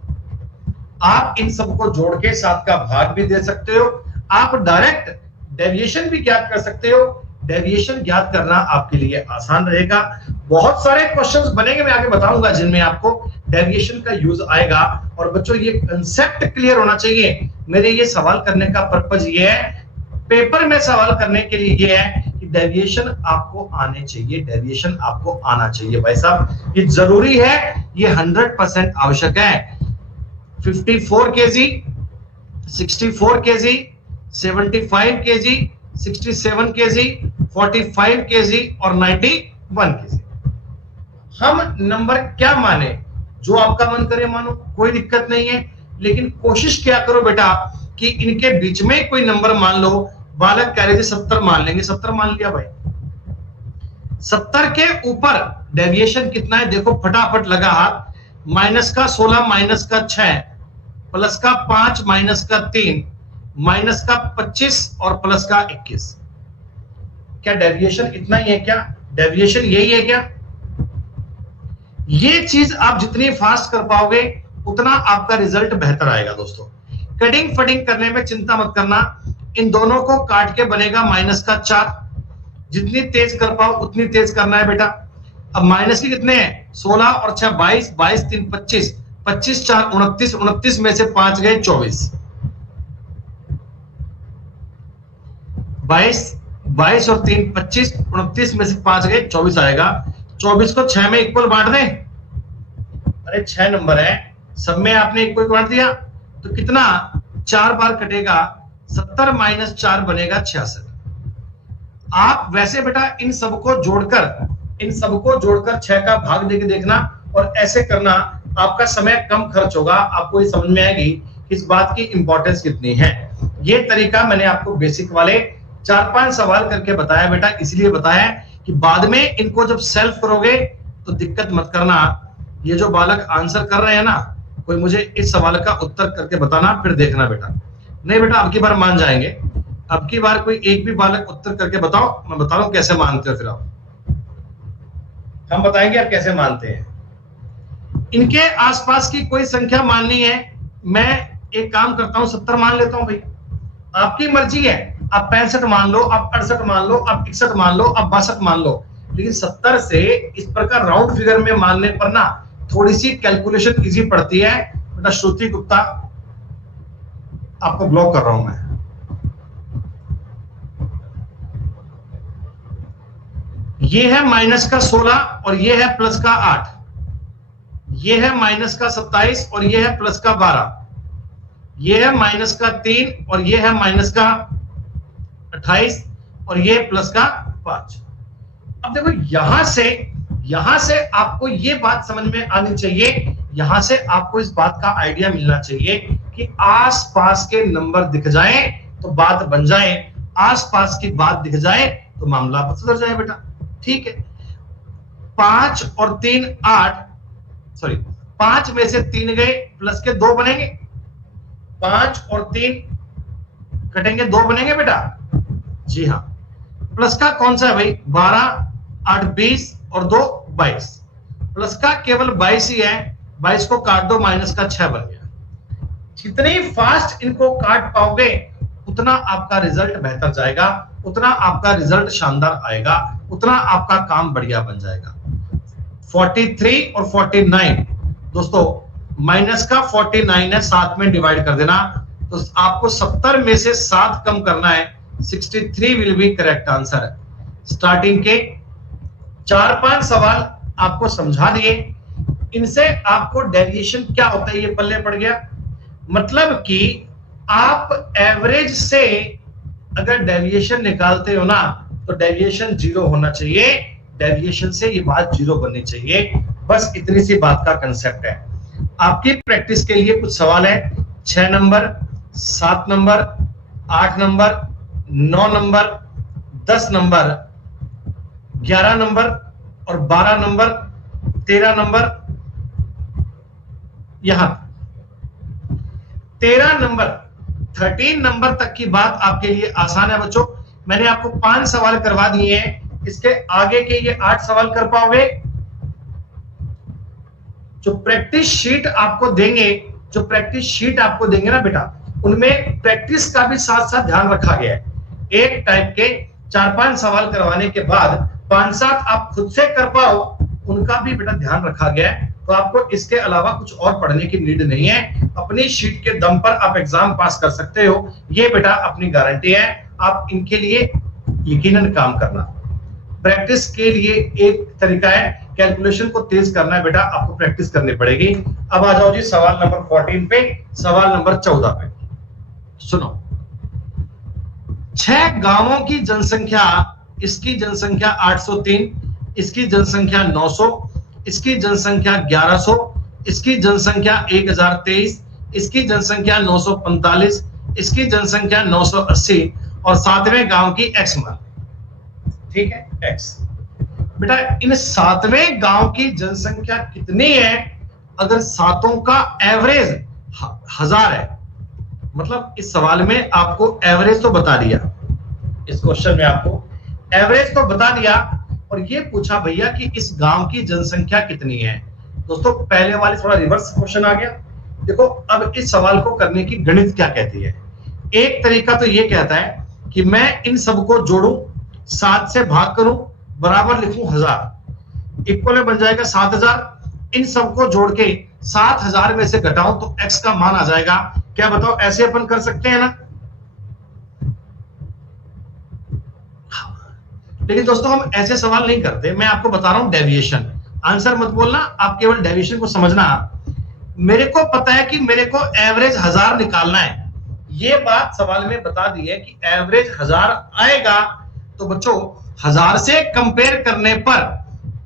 आप इन सबको जोड़ के 7 का भाग भी दे सकते हो, आप डायरेक्ट डेविएशन भी ज्ञात कर सकते हो। डेविएशन ज्ञात करना आपके लिए आसान रहेगा। बहुत सारे क्वेश्चंस बनेंगे, मैं आगे बताऊंगा, जिनमें आपको डेविएशन का यूज आएगा। और बच्चों ये कंसेप्ट क्लियर होना चाहिए। मेरे ये सवाल करने का पर्पज ये है, पेपर में सवाल करने के लिए ये है कि डेविएशन आपको आने चाहिए, डेविएशन आपको आना चाहिए भाई साहब, ये जरूरी है, ये 100% आवश्यक है। 54 KG, 64 KG, 75 KG, 67 KG, 45 KG और 91 केजी। हम नंबर क्या माने, जो आपका मन करे मानो, कोई दिक्कत नहीं है, लेकिन कोशिश क्या करो बेटा कि इनके बीच में कोई नंबर मान लो। बालक कह रहे थे 70 मान लेंगे, 70 मान लिया भाई। 70 के ऊपर डेविएशन कितना है देखो, फटाफट लगा हाथ। माइनस का 16, माइनस का 6, प्लस का 5, माइनस का 3, माइनस का 25 और प्लस का 21। क्या डेविएशन इतना ही है क्या? डेविएशन यही है क्या? ये चीज आप जितनी फास्ट कर पाओगे उतना आपका रिजल्ट बेहतर आएगा दोस्तों। कटिंग फटिंग करने में चिंता मत करना, इन दोनों को काट के बनेगा -4। जितनी तेज कर पाओ उतनी तेज करना है बेटा। अब माइनस के कितने हैं? 16 और 6 22, 22 3 25, 25 4 29, 29 में से 5 गए 24, 22 22 और 3 25, 29 में से 5 गए 24 आएगा। 24 को 6 में इक्वल बांट दें। अरे 6 नंबर है, सब में आपने इक्वल बांट दिया तो कितना? 4 बार कटेगा, 70 - 4 बनेगा 66। आप वैसे बेटा इन सबको जोड़कर 6 का भाग देके देखना और ऐसे करना, आपका समय कम खर्च होगा। आपको ये समझ में आएगी कि इस बात की इंपॉर्टेंस कितनी है। ये तरीका मैंने आपको बेसिक वाले 4-5 सवाल करके बताया बेटा, इसलिए बताया कि बाद में इनको जब सेल्फ करोगे तो दिक्कत मत करना। ये जो बालक आंसर कर रहे हैं ना, कोई मुझे इस सवाल का उत्तर करके बताना, फिर देखना बेटा। नहीं बेटा अब की बार मान जाएंगे, अब की बार कोई एक भी बालक उत्तर करके बताओ, मैं बता रहा हूं कैसे मानते हो। फिर आप हम बताएंगे आप कैसे मानते हैं। इनके आसपास की कोई संख्या माननी है, मैं एक काम करता हूं 70 मान लेता हूं भाई, आपकी मर्जी है। आप 65 मान लो, आप 68 मान लो, आप 61 मान लो, आप 62 मान लो, लेकिन 70 से इस प्रकार राउंड फिगर में मानने पर ना थोड़ी सी कैलकुलेशन इजी पड़ती है बेटा। श्रुति गुप्ता आपको ब्लॉक कर रहा हूं मैं। ये है -16 और ये है +8, ये है -27 और ये है +12, ये है -3 और ये है -28 और ये +5। अब देखो यहां से आपको ये बात समझ में आनी चाहिए, यहां से आपको इस बात का आइडिया मिलना चाहिए कि आसपास के नंबर दिख जाए तो बात बन जाए, आसपास की बात दिख जाए तो मामला सुधर जाए बेटा। ठीक है, 5 और 3 8, सॉरी 5 में से 3 गए, प्लस के 2 बनेंगे, 5 और 3 कटेंगे 2 बनेंगे बेटा। जी हाँ, प्लस का कौन सा है भाई? 12 8 20 और 2 22, प्लस का केवल 22 ही है, 22 को काट दो, माइनस का 6 बन गया। जितनी फास्ट इनको काट पाओगे उतना आपका रिजल्ट बेहतर जाएगा, उतना आपका रिजल्ट शानदार आएगा, उतना आपका काम बढ़िया बन जाएगा। 43 और 49 दोस्तों, माइनस का 49 है, 7 में डिवाइड कर देना, तो आपको 70 में से 7 कम करना है, 63 will be correct answer. Starting के 4-5 सवाल आपको समझा दिए, इनसे आपको डेविएशन क्या होता है ये पल्ले पड़ गया। मतलब कि आप एवरेज से अगर डेविएशन निकालते हो ना तो डेविएशन 0 होना चाहिए, डेविएशन से ये बात 0 बननी चाहिए। बस इतनी सी बात का कंसेप्ट है। आपकी प्रैक्टिस के लिए कुछ सवाल है। 6 number, 7 number, 8 number, 9 number, 10 number, 11 number और 12 नंबर, 13 नंबर, यहां 13 नंबर 13 नंबर तक की बात आपके लिए आसान है बच्चों। मैंने आपको 5 सवाल करवा दिए हैं, इसके आगे के ये 8 सवाल कर पाओगे। जो प्रैक्टिस शीट आपको देंगे ना बेटा, उनमें प्रैक्टिस का भी साथ साथ ध्यान रखा गया है। एक टाइप के 4-5 सवाल करवाने के बाद 5-7 आप खुद से कर पाओ, उनका भी बेटा ध्यान रखा गया है। तो आपको इसके अलावा कुछ और पढ़ने की नीड नहीं है, अपनी शीट के दम पर आप एग्जाम पास कर सकते हो, ये बेटा अपनी गारंटी है। आप इनके लिए यकीनन काम करना। प्रैक्टिस के लिए एक तरीका है, कैलकुलेशन को तेज करना है बेटा, आपको प्रैक्टिस करनी पड़ेगी। अब आ जाओ जी सवाल नंबर 14 पे, सवाल नंबर 14 पे सुनो। 6 गांवों की जनसंख्या, इसकी जनसंख्या 803, इसकी जनसंख्या 900, इसकी जनसंख्या 1100, इसकी जनसंख्या 1023, इसकी जनसंख्या 945, इसकी जनसंख्या 980 और 7वें गांव की एक्स मान। ठीक है, एक्स। बेटा इन 7वें गांव की जनसंख्या कितनी है? अगर सातों का एवरेज 1000 है, मतलब इस सवाल में आपको एवरेज तो बता दिया, इस क्वेश्चन में आपको एवरेज तो बता दिया, और ये पूछा भैया कि इस गांव की जनसंख्या कितनी है। दोस्तों पहले वाले थोड़ा रिवर्स क्वेश्चन आ गया। देखो अब इस सवाल को करने की गणित क्या कहती है। एक तरीका तो ये कहता है कि मैं इन सबको जोड़ूं, 7 से भाग करूं, बराबर लिखूं 1000, इक्वल में बन जाएगा 7000। इन सबको जोड़ के 7000 में से घटाऊं तो x का मान आ जाएगा। क्या बताओ, ऐसे अपन कर सकते हैं ना? लेकिन दोस्तों हम ऐसे सवाल नहीं करते, मैं आपको बता रहा हूं डेविएशन। आंसर मत बोलना, आप केवल डेविएशन को समझना। मेरे को पता है कि मेरे को एवरेज 1000 निकालना है, ये बात सवाल में बता दी है कि एवरेज 1000 आएगा। तो बच्चों 1000 से कंपेयर करने पर,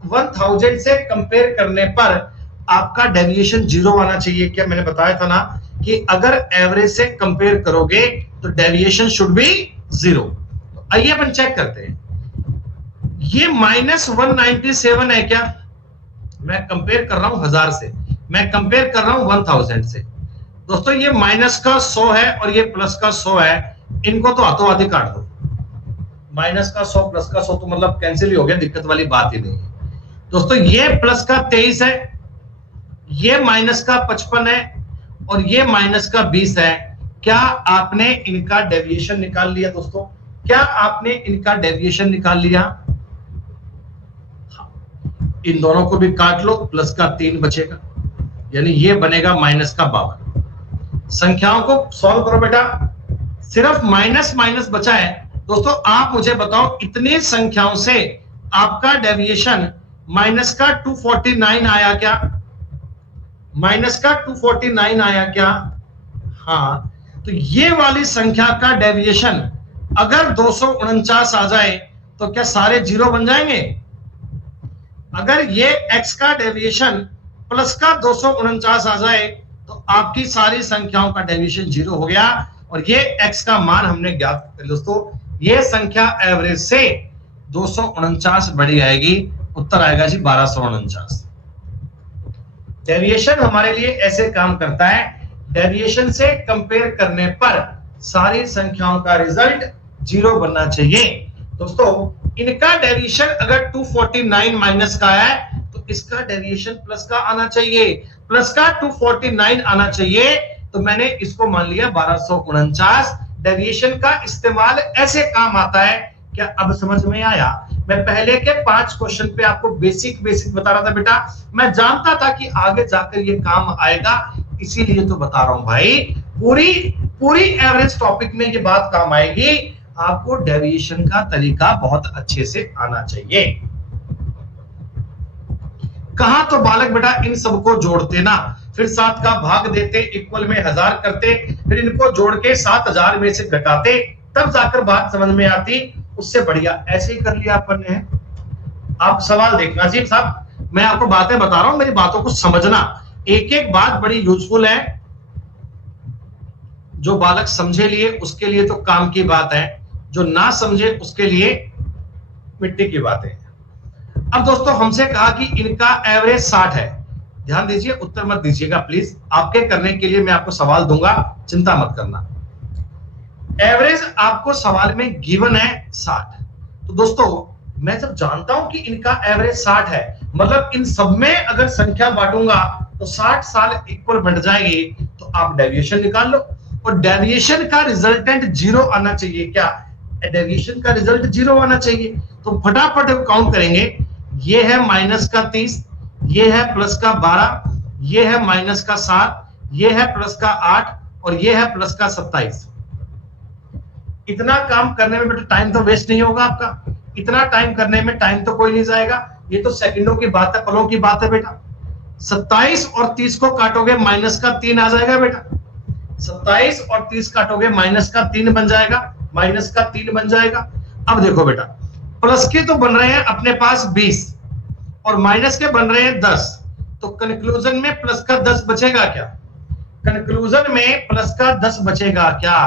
1000 से कंपेयर करने पर आपका डेविएशन 0 आना चाहिए। क्या मैंने बताया था ना कि अगर एवरेज से कंपेयर करोगे तो डेविएशन शुड बी 0। तो आइए अपन चेक करते हैं। ये -197 है क्या? मैं कंपेयर कर रहा हूं 1000 से, मैं कंपेयर कर रहा हूं 1000 से। दोस्तों ये माइनस का 100 है और ये प्लस का 100 है, इनको तो हाथों हाथी काट दो। माइनस का 100 प्लस का 100 तो मतलब कैंसिल ही हो गया, दिक्कत वाली बात ही नहीं है। दोस्तों ये प्लस का 23 है, ये माइनस का 55 है और ये माइनस का 20 है। क्या आपने इनका डेविएशन निकाल लिया? दोस्तों क्या आपने इनका डेविएशन निकाल लिया? इन दोनों को भी काट लो, प्लस का 3 बचेगा, यानी ये बनेगा माइनस का 52। संख्याओं को सॉल्व करो बेटा, सिर्फ माइनस माइनस बचा है। दोस्तों आप मुझे बताओ इतनी संख्याओं से आपका डेविएशन माइनस का 249 आया क्या? माइनस का 249 आया क्या? हाँ, तो ये वाली संख्या का डेविएशन अगर 249 आ जाए तो क्या सारे 0 बन जाएंगे? अगर ये x का डेविएशन प्लस का 249 आ जाए तो आपकी सारी संख्याओं का डेविएशन 0 हो गया और ये x का मान हमने ज्ञात कर। दोस्तों ये संख्या एवरेज से 249 बड़ी आएगी, उत्तर आएगा जी 1249। डेविएशन हमारे लिए ऐसे काम करता है, डेविएशन से कंपेयर करने पर सारी संख्याओं का रिजल्ट 0 बनना चाहिए। दोस्तों इनका डेविएशन अगर 249 माइनस का है तो इसका डेविएशन प्लस का आना चाहिए, प्लस का 249 आना चाहिए। तो मैंने इसको मान लिया 1249। डेविएशन का इस्तेमाल ऐसे काम आता है। क्या अब समझ में आया? मैं पहले के 5 क्वेश्चन पे आपको बेसिक बता रहा था बेटा, मैं जानता था कि आगे जाकर ये काम आएगा, इसीलिए तो बता रहा हूं भाई। पूरी एवरेज टॉपिक में ये बात काम आएगी। आपको डेविएशन का तरीका बहुत अच्छे से आना चाहिए। कहा तो बालक बेटा इन सबको जोड़ते ना, फिर 7 का भाग देते, इक्वल में 1000 करते, फिर इनको जोड़ के 7000 में से घटाते, तब जाकर बात समझ में आती। उससे बढ़िया ऐसे ही कर लिया अपन ने। आप सवाल देखना जी साहब, मैं आपको बातें बता रहा हूं, मेरी बातों को समझना। एक एक बात बड़ी यूजफुल है, जो बालक समझे लिए उसके लिए तो काम की बात है, जो ना समझे उसके लिए मिट्टी की बात है। अब दोस्तों हमसे कहा कि इनका एवरेज 60 है। ध्यान दीजिए, उत्तर मत दीजिएगा प्लीज, आपके करने के लिए मैं आपको सवाल दूंगा, चिंता मत करना। एवरेज आपको सवाल में गिवन है 60। तो दोस्तों मैं जब जानता हूं कि इनका एवरेज 60 है, मतलब इन सब में अगर संख्या बांटूंगा तो 60 साल इक्वल बढ़ जाएगी, तो आप डेविएशन निकाल लो। और डेविएशन का रिजल्टेंट 0 आना चाहिए। क्या डेविएशन का रिजल्ट 0 आना चाहिए? तो फटाफट काउंट करेंगे। ये है माइनस का 30, ये है प्लस का 12, ये है माइनस का 7, ये है प्लस का 8 और ये है प्लस का 27। इतना काम करने में बेटा टाइम तो वेस्ट नहीं होगा आपका। इतना टाइम करने में टाइम तो कोई नहीं जाएगा, ये तो सेकंडों की बात है, पलों की बात है बेटा। 27 और 30 को काटोगे माइनस का 3 आ जाएगा बेटा। 27 और 30 काटोगे माइनस का 3 बन जाएगा, माइनस का 3 बन जाएगा। अब देखो बेटा, प्लस के तो बन रहे हैं अपने पास 20 और माइनस के बन रहे हैं 10, तो कंक्लूजन में प्लस का 10 बचेगा क्या? कंक्लूजन में प्लस का 10 बचेगा क्या?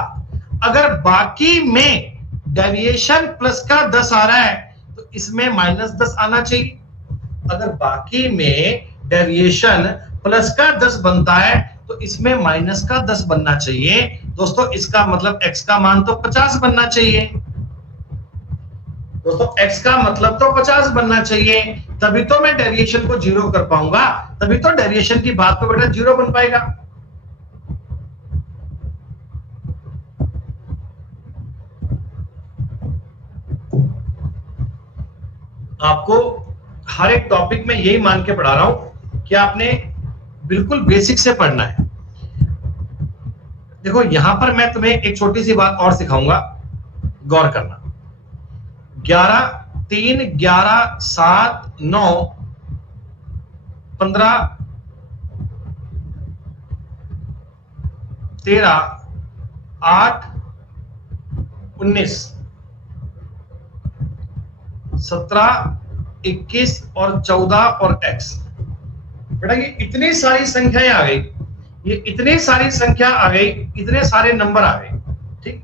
अगर बाकी में डेविएशन प्लस का 10 आ रहा है तो इसमें माइनस 10 आना चाहिए। अगर बाकी में डेविएशन प्लस का 10 बनता है तो इसमें माइनस का 10 बनना चाहिए। दोस्तों इसका मतलब x का मान तो 50 बनना चाहिए। दोस्तों x का मतलब तो 50 बनना चाहिए, तभी तो मैं डेविएशन को 0 कर पाऊंगा, तभी तो डेविएशन की बात पे बेटा 0 बन पाएगा। आपको हर एक टॉपिक में यही मान के पढ़ा रहा हूं कि आपने बिल्कुल बेसिक से पढ़ना है। देखो यहां पर मैं तुम्हें एक छोटी सी बात और सिखाऊंगा, गौर करना। 11 3 11 7 9 15 13 8 19 17 21 और 14 और x। बेटा ये इतनी सारी संख्याएं आ गई, ये इतनी सारी संख्या आ गई, इतने सारे नंबर आ गए। ठीक,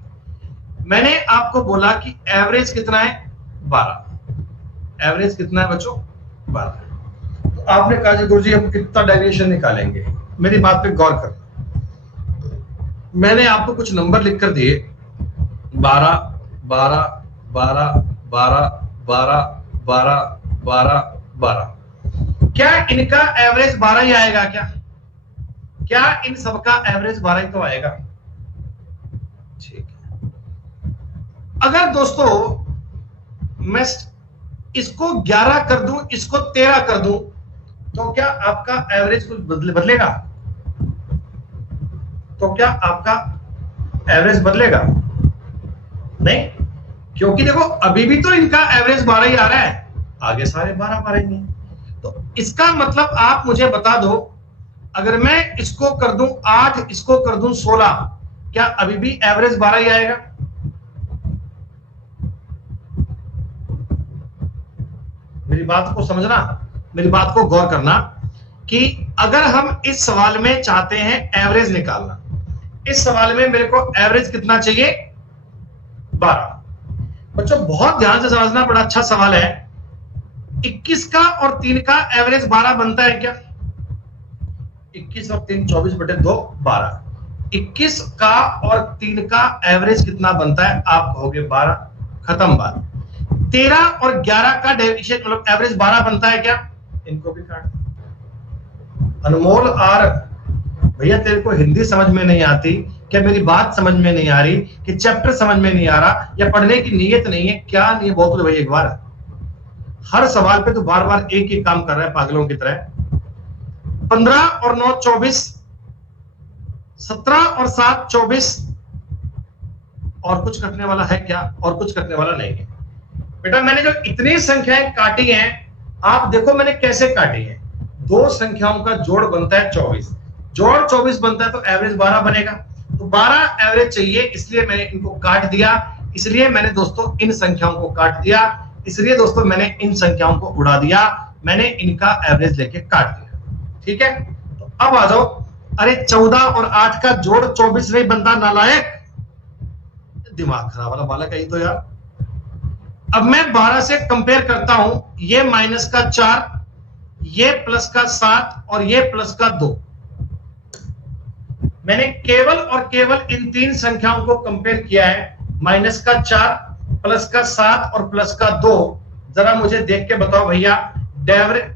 मैंने आपको बोला कि एवरेज कितना है 12। एवरेज कितना है बच्चों 12। तो आपने कहा जी गुरुजी हम कितना डेविएशन निकालेंगे। मेरी बात पे गौर कर, मैंने आपको कुछ नंबर लिख कर दिए 12 12 12 12 12 12 12 12। क्या इनका एवरेज 12 ही आएगा क्या? क्या इन सबका एवरेज 12 ही तो आएगा? ठीक है। अगर दोस्तों मैं इसको 11 कर दूं, इसको 13 कर दूं, तो क्या आपका एवरेज कुछ बदलेगा? तो क्या आपका एवरेज बदलेगा? नहीं, क्योंकि देखो अभी भी तो इनका एवरेज 12 ही आ रहा है, आगे सारे 12 12 ही हैं। तो इसका मतलब आप मुझे बता दो, अगर मैं इसको कर दूं 8, इसको कर दूं 16, क्या अभी भी एवरेज 12 ही आएगा? मेरी बात को समझना, मेरी बात को गौर करना कि अगर हम इस सवाल में चाहते हैं एवरेज निकालना, इस सवाल में मेरे को एवरेज कितना चाहिए 12। बच्चों बहुत ध्यान से समझना, बड़ा अच्छा सवाल है। 21 का और 3 का एवरेज 12 बनता है क्या? 21 और 3 24/2 12। 21 का और 3 का एवरेज कितना बनता है? आप कहोगे 12, खत्म बात। 13 और 11 का डेविएशन मतलब एवरेज 12 बनता है क्या? इनको भी काट। अनमोल आर, भैया तेरे को हिंदी समझ में नहीं आती क्या? मेरी बात समझ में नहीं आ रही कि चैप्टर समझ में नहीं आ रहा, या पढ़ने की नीयत नहीं है? क्या नहीं बोल तो भैया एक बार, हर सवाल पे तो बार बार एक ही काम कर रहा है पागलों की तरह। 15 और 9 24, 17 और 7 24। और कुछ कटने वाला है क्या? और कुछ कटने वाला नहीं है। बेटा मैंने जो इतनी संख्याएं काटी हैं, आप देखो मैंने कैसे काटी है। दो संख्याओं का जोड़ बनता है 24, जोड़ 24 बनता है तो एवरेज 12 बनेगा। तो 12 एवरेज चाहिए, इसलिए मैंने इनको काट दिया, इसलिए मैंने दोस्तों इन संख्याओं को काट दिया, इसलिए दोस्तों मैंने इन संख्याओं को उड़ा दिया, मैंने इनका एवरेज लेके काट दिया। ठीक है, तो अब आ जाओ। अरे 14 और 8 का जोड़ 24 नहीं बनता नालायक, दिमाग खराब वाला बालक है तो यार। अब मैं 12 से कंपेयर करता हूं, ये माइनस का 4, ये प्लस का 7 और ये प्लस का 2। मैंने केवल और केवल इन तीन संख्याओं को कंपेयर किया है, माइनस का 4, प्लस का 7 और प्लस का 2। जरा मुझे देख के बताओ भैया,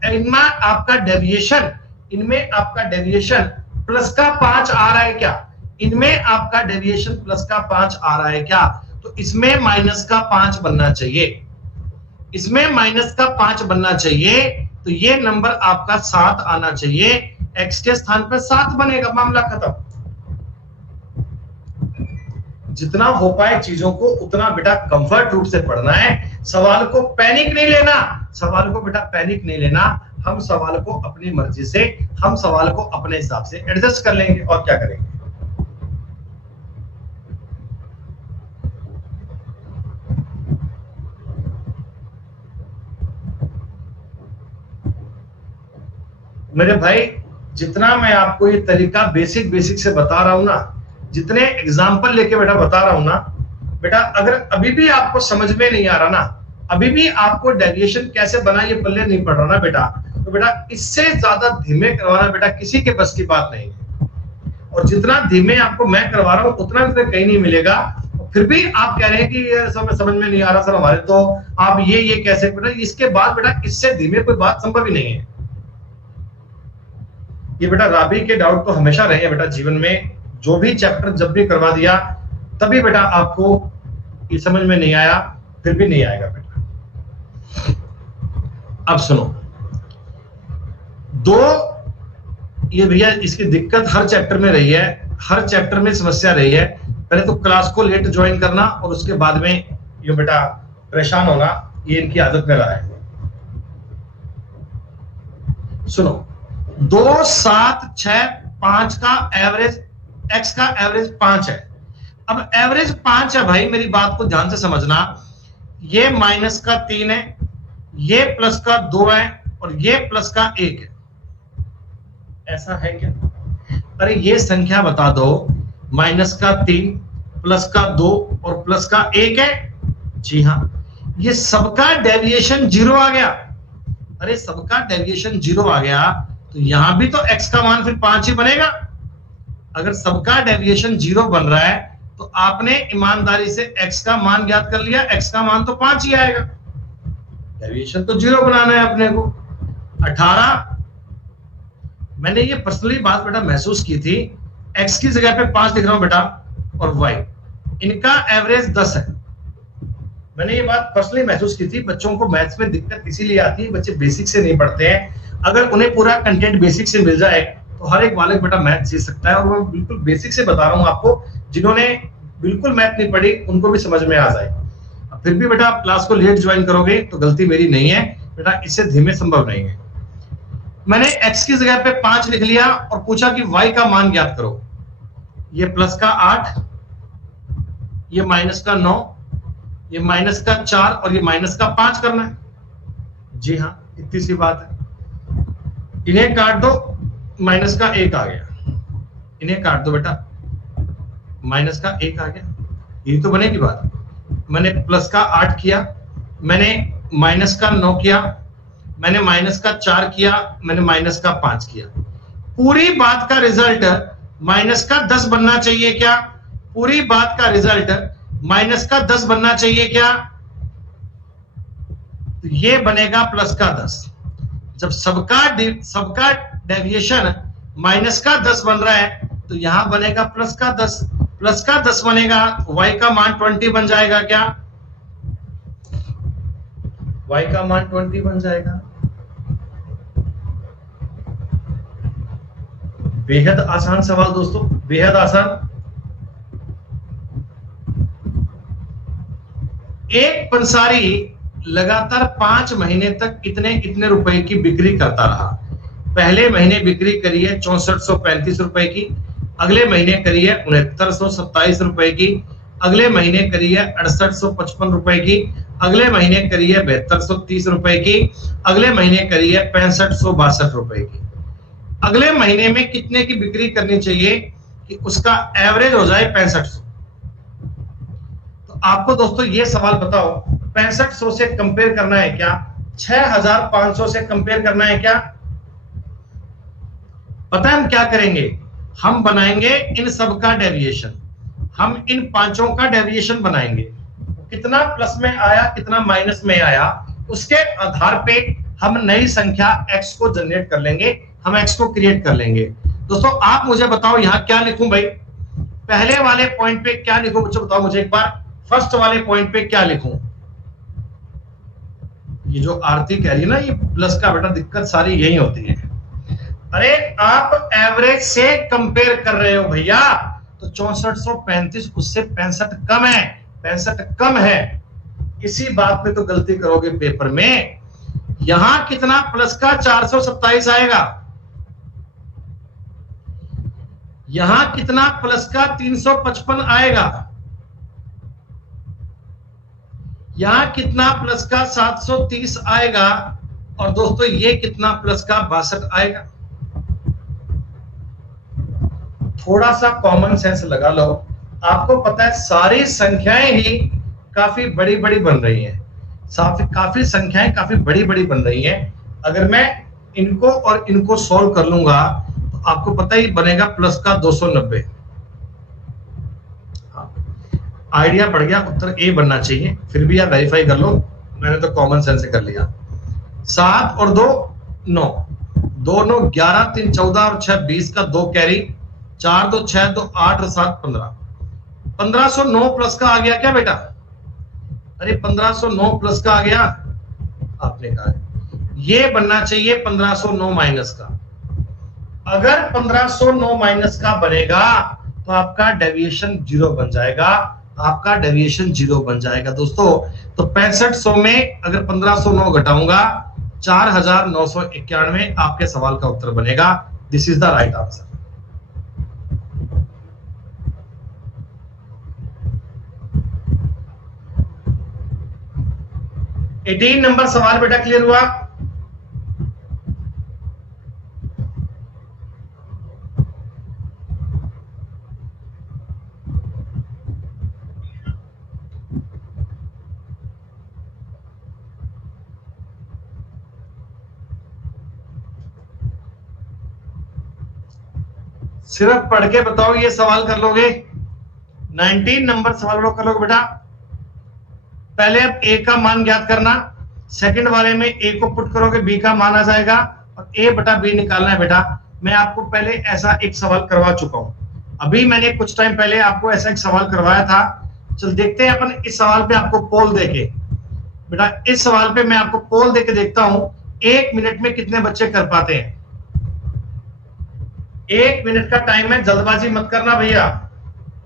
इनमें आपका डेविएशन, इनमें आपका डेविएशन प्लस का 5 आ रहा है क्या? इनमें आपका डेविएशन प्लस का 5 आ रहा है क्या? तो इसमें माइनस का 5 बनना चाहिए, इसमें माइनस का 5 बनना चाहिए, तो ये नंबर आपका 7 आना चाहिए। x के स्थान पर 7 बनेगा, मामला खत्म। जितना हो पाए चीजों को उतना बेटा कंफर्ट रूप से पढ़ना है। सवाल को पैनिक नहीं लेना, सवाल को बेटा पैनिक नहीं लेना। हम सवाल को अपनी मर्जी से, हम सवाल को अपने हिसाब से एडजस्ट कर लेंगे और क्या करेंगे। मेरे भाई जितना मैं आपको ये तरीका बेसिक से बता रहा हूं ना, जितने एग्जाम्पल लेके बेटा बता रहा हूं ना बेटा, अगर अभी भी आपको समझ में नहीं आ रहा ना, अभी भी आपको डेविएशन कैसे बना ये पल्ले नहीं पड़ रहा ना बेटा, तो बेटा इससे ज्यादा धीमे करवाना बेटा किसी के बस की बात नहीं है। और जितना धीमे आपको मैं करवा रहा हूं उतना कहीं नहीं मिलेगा। फिर भी आप कह रहे हैं कि ये समझ में नहीं आ रहा सर हमारे, तो आप ये कैसे, बेटा इसके बाद बेटा इससे धीमे कोई बात संभव ही नहीं है। ये बेटा राबी के डाउट तो हमेशा रहे हैं बेटा जीवन में, जो भी चैप्टर जब भी करवा दिया तभी बेटा आपको ये समझ में नहीं आया, फिर भी नहीं आएगा बेटा। अब सुनो, दो ये भैया इसकी दिक्कत हर चैप्टर में रही है, हर चैप्टर में समस्या रही है। पहले तो क्लास को लेट ज्वाइन करना और उसके बाद में ये बेटा परेशान होना, ये इनकी आदत में रहा है। सुनो, 2, 7, 6, 5 का एवरेज, x का एवरेज 5 है। अब एवरेज 5 है भाई, मेरी बात को ध्यान से समझना, ये माइनस का 3 है, ये प्लस का 2 है और ये प्लस का 1 है। ऐसा है क्या? अरे ये संख्या बता दो, माइनस का 3, प्लस का 2 और प्लस का 1 है। जी हाँ, ये सबका डेविएशन 0 आ गया। अरे सबका डेविएशन 0 आ गया तो यहां भी तो x का मान फिर 5 ही बनेगा। अगर सबका डेविएशन 0 बन रहा है तो आपने ईमानदारी से x का मान ज्ञात कर लिया, x का मान तो 5 ही आएगा, डेविएशन तो 0 बनाना है अपने को। 18, मैंने ये पर्सनली बात बेटा महसूस की थी, x की जगह पे 5 लिख रहा हूं बेटा और y, इनका एवरेज 10 है। मैंने ये बात पर्सनली महसूस की थी। बच्चों को मैथ्स में दिक्कत इसीलिए आती है, बच्चे बेसिक से नहीं पढ़ते हैं। अगर उन्हें पूरा कंटेंट बेसिक से मिल जाए तो हर एक बालक बेटा मैथ सीख सकता है। और मैं बिल्कुल बेसिक से बता रहा हूँ आपको, जिन्होंने बिल्कुल मैथ नहीं पढ़ी उनको भी समझ में आ जाए। फिर भी बेटा आप क्लास को लेट ज्वाइन करोगे तो गलती मेरी नहीं है बेटा, इससे धीमे संभव नहीं है। मैंने x की जगह पे 5 लिख लिया और पूछा कि y का मान ज्ञात करो। ये प्लस का 8, ये माइनस का 9, ये माइनस का 4 और ये माइनस का 5 करना है। जी हाँ, इतनी सी बात है। इन्हें काट दो, माइनस का 1 आ गया। इन्हें काट दो बेटा, माइनस का 1 आ गया। ये तो बनेगी बात। मैंने प्लस का 8 किया, मैंने माइनस का 9 किया, मैंने माइनस का 4 किया, मैंने माइनस का 5 किया। पूरी बात का रिजल्ट माइनस का 10 बनना चाहिए क्या? पूरी बात का रिजल्ट माइनस का 10 बनना चाहिए क्या? तो ये बनेगा प्लस का 10। जब सबका डेविएशन माइनस का 10 बन रहा है तो यहां बनेगा प्लस का 10। प्लस का 10 बनेगा, y का मान 20 बन जाएगा क्या? y का मान 20 बन जाएगा। बेहद आसान सवाल दोस्तों, बेहद आसान। एक पंसारी लगातार 5 महीने तक इतने रुपए की बिक्री करता रहा। पहले महीने बिक्री करी है 6435 रुपए की, अगले महीने करी है 6927 रुपए की, अगले महीने करी है 6855 रुपए की, अगले महीने करी है 7230 रुपए की, अगले महीने करी है 6562 रुपए की। अगले महीने में कितने की बिक्री करनी चाहिए कि उसका एवरेज हो जाए 6500? तो आपको दोस्तों ये सवाल बताओ, 6500 से कंपेयर करना है क्या? 6500 से कंपेयर करना है क्या? पता है हम क्या करेंगे? हम बनाएंगे इन सब का डेविएशन, हम इन पांचों का डेविएशन बनाएंगे। कितना प्लस में आया, कितना माइनस में आया, उसके आधार पे हम नई संख्या x को जनरेट कर लेंगे, हम x को क्रिएट कर लेंगे। दोस्तों आप मुझे बताओ यहां क्या लिखूं भाई? पहले वाले पॉइंट पे क्या लिखूं बच्चों, बताओ मुझे एक बार। फर्स्ट वाले पॉइंट पे क्या लिखूं? ये जो आरती कह रही है ना, ये प्लस का बेटा दिक्कत सारी यही होती है। अरे आप एवरेज से कंपेयर कर रहे हो भैया, तो 6435 उससे 65 कम है, 65 कम है। इसी बात पे तो गलती करोगे पेपर में। यहां कितना प्लस का 427 आएगा, यहां कितना प्लस का 355 आएगा, यहां कितना प्लस का 730 आएगा, और दोस्तों ये कितना प्लस का 62 आएगा। थोड़ा सा कॉमन सेंस लगा लो, आपको पता है सारी संख्याएं ही काफी बड़ी बड़ी बन रही हैं, काफी संख्याएं काफी बड़ी बड़ी बन रही हैं। अगर मैं इनको और इनको सॉल्व कर लूंगा तो आपको पता ही बनेगा प्लस का 290। आइडिया बढ़ गया, उत्तर ए बनना चाहिए। फिर भी आप वेरीफाई कर लो, मैंने तो कॉमन सेंस से कर लिया। 7 और 2 9, 2 9 11, 3 14 और 6 20 का 2 कैरी, 4 2 6 2 8 और 7 15। 1509 प्लस का आ गया क्या बेटा? अरे 1509 प्लस का आ गया, आपने कहा ये बनना चाहिए 1509 माइनस का। अगर 1509 माइनस का बनेगा तो आपका डेविएशन 0 बन जाएगा, आपका डेविएशन 0 बन जाएगा दोस्तों। तो 6500 में अगर 1509 घटाऊंगा 4991 आपके सवाल का उत्तर बनेगा। This is the right answer. Eighteen number सवाल बेटा क्लियर हुआ? सिर्फ पढ़ के बताओ ये सवाल कर लोगे? 19 नंबर सवाल लोग कर लोगे बेटा? पहले अब ए का मान ज्ञात करना, सेकंड वाले में ए को पुट करोगे बी का मान आ जाएगा और ए बटा बी निकालना है बेटा। मैं आपको पहले ऐसा एक सवाल करवा चुका हूं, अभी मैंने कुछ टाइम पहले आपको ऐसा एक सवाल करवाया था। चल देखते हैं अपन इस सवाल पे आपको पोल देके बेटा, इस सवाल पे मैं आपको पोल देके देखता हूं 1 मिनट में कितने बच्चे कर पाते हैं। 1 मिनट का टाइम है, जल्दबाजी मत करना भैया।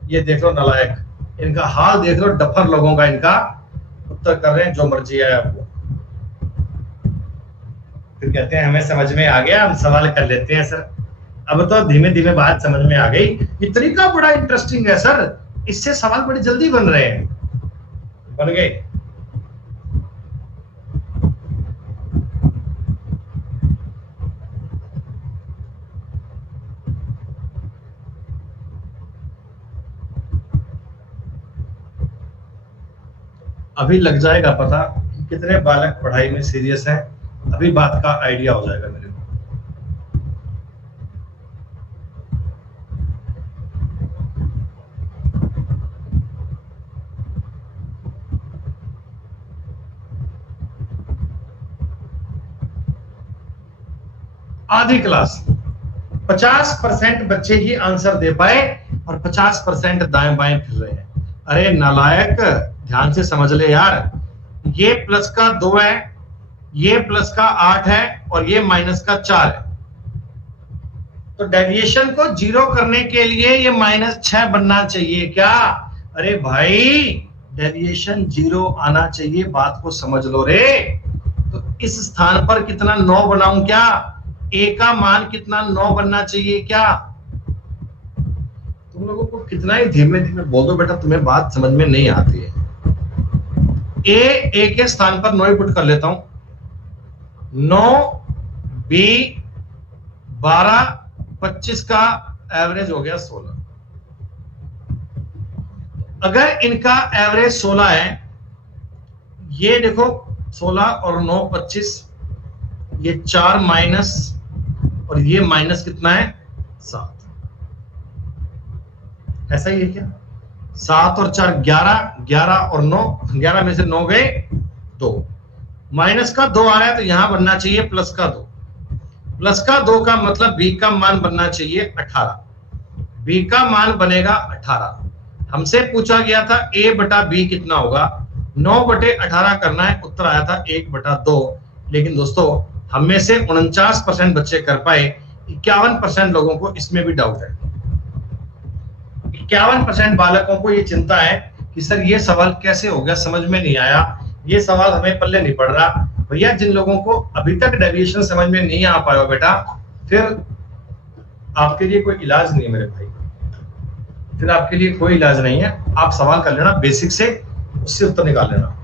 ये देख लो नालायक, इनका हाल देख लो, डफर लोगों का, इनका उत्तर कर रहे हैं जो मर्जी है आपको, फिर कहते हैं हमें समझ में आ गया, हम सवाल कर लेते हैं सर। अब तो धीमे धीमे बात समझ में आ गई। ये तरीका बड़ा इंटरेस्टिंग है सर, इससे सवाल बड़ी जल्दी बन रहे हैं। बन गए? अभी लग जाएगा पता कि कितने बालक पढ़ाई में सीरियस हैं, अभी बात का आइडिया हो जाएगा मेरे को। आधी क्लास 50% बच्चे ही आंसर दे पाए और 50% दाएं बाएं फिर रहे हैं। अरे नालायक, ध्यान से समझ ले यार, ये प्लस का 2 है, ये प्लस का 8 है और ये माइनस का 4 है। तो डेविएशन को 0 करने के लिए ये -6 बनना चाहिए क्या? अरे भाई डेविएशन 0 आना चाहिए, बात को समझ लो रे। तो इस स्थान पर कितना 9 बनाऊं क्या? ए का मान कितना 9 बनना चाहिए क्या? तुम लोगों को कितना ही धीमे धीमे बोल दो बेटा, तुम्हें बात समझ में नहीं आती है। ए के स्थान पर 9 पुट कर लेता हूं, 9 बी 12 25 का एवरेज हो गया 16। अगर इनका एवरेज 16 है, ये देखो 16 और 9 25, ये 4 माइनस और ये माइनस कितना है 7, ऐसा ही है क्या? 7 और 4 11, 11 और 9, 11 में से 9 गए 2, माइनस का 2 आ रहा है तो यहां बनना चाहिए प्लस का 2। प्लस का 2 का मतलब बी का मान बनना चाहिए 18, बी का मान बनेगा 18। हमसे पूछा गया था ए बटा बी कितना होगा, 9 बटे 18 करना है, उत्तर आया था 1/2। लेकिन दोस्तों हम में से 49% बच्चे कर पाए, 51% लोगों को इसमें भी डाउट है। 51% बालकों को ये चिंता है कि सर ये सवाल कैसे हो गया, समझ में नहीं आया, ये सवाल हमें पल्ले नहीं पड़ रहा। भैया जिन लोगों को अभी तक डेविएशन समझ में नहीं आ पाया बेटा, फिर आपके लिए कोई इलाज नहीं है मेरे भाई, फिर आपके लिए कोई इलाज नहीं है। आप सवाल कर लेना बेसिक से, उससे उत्तर निकाल लेना।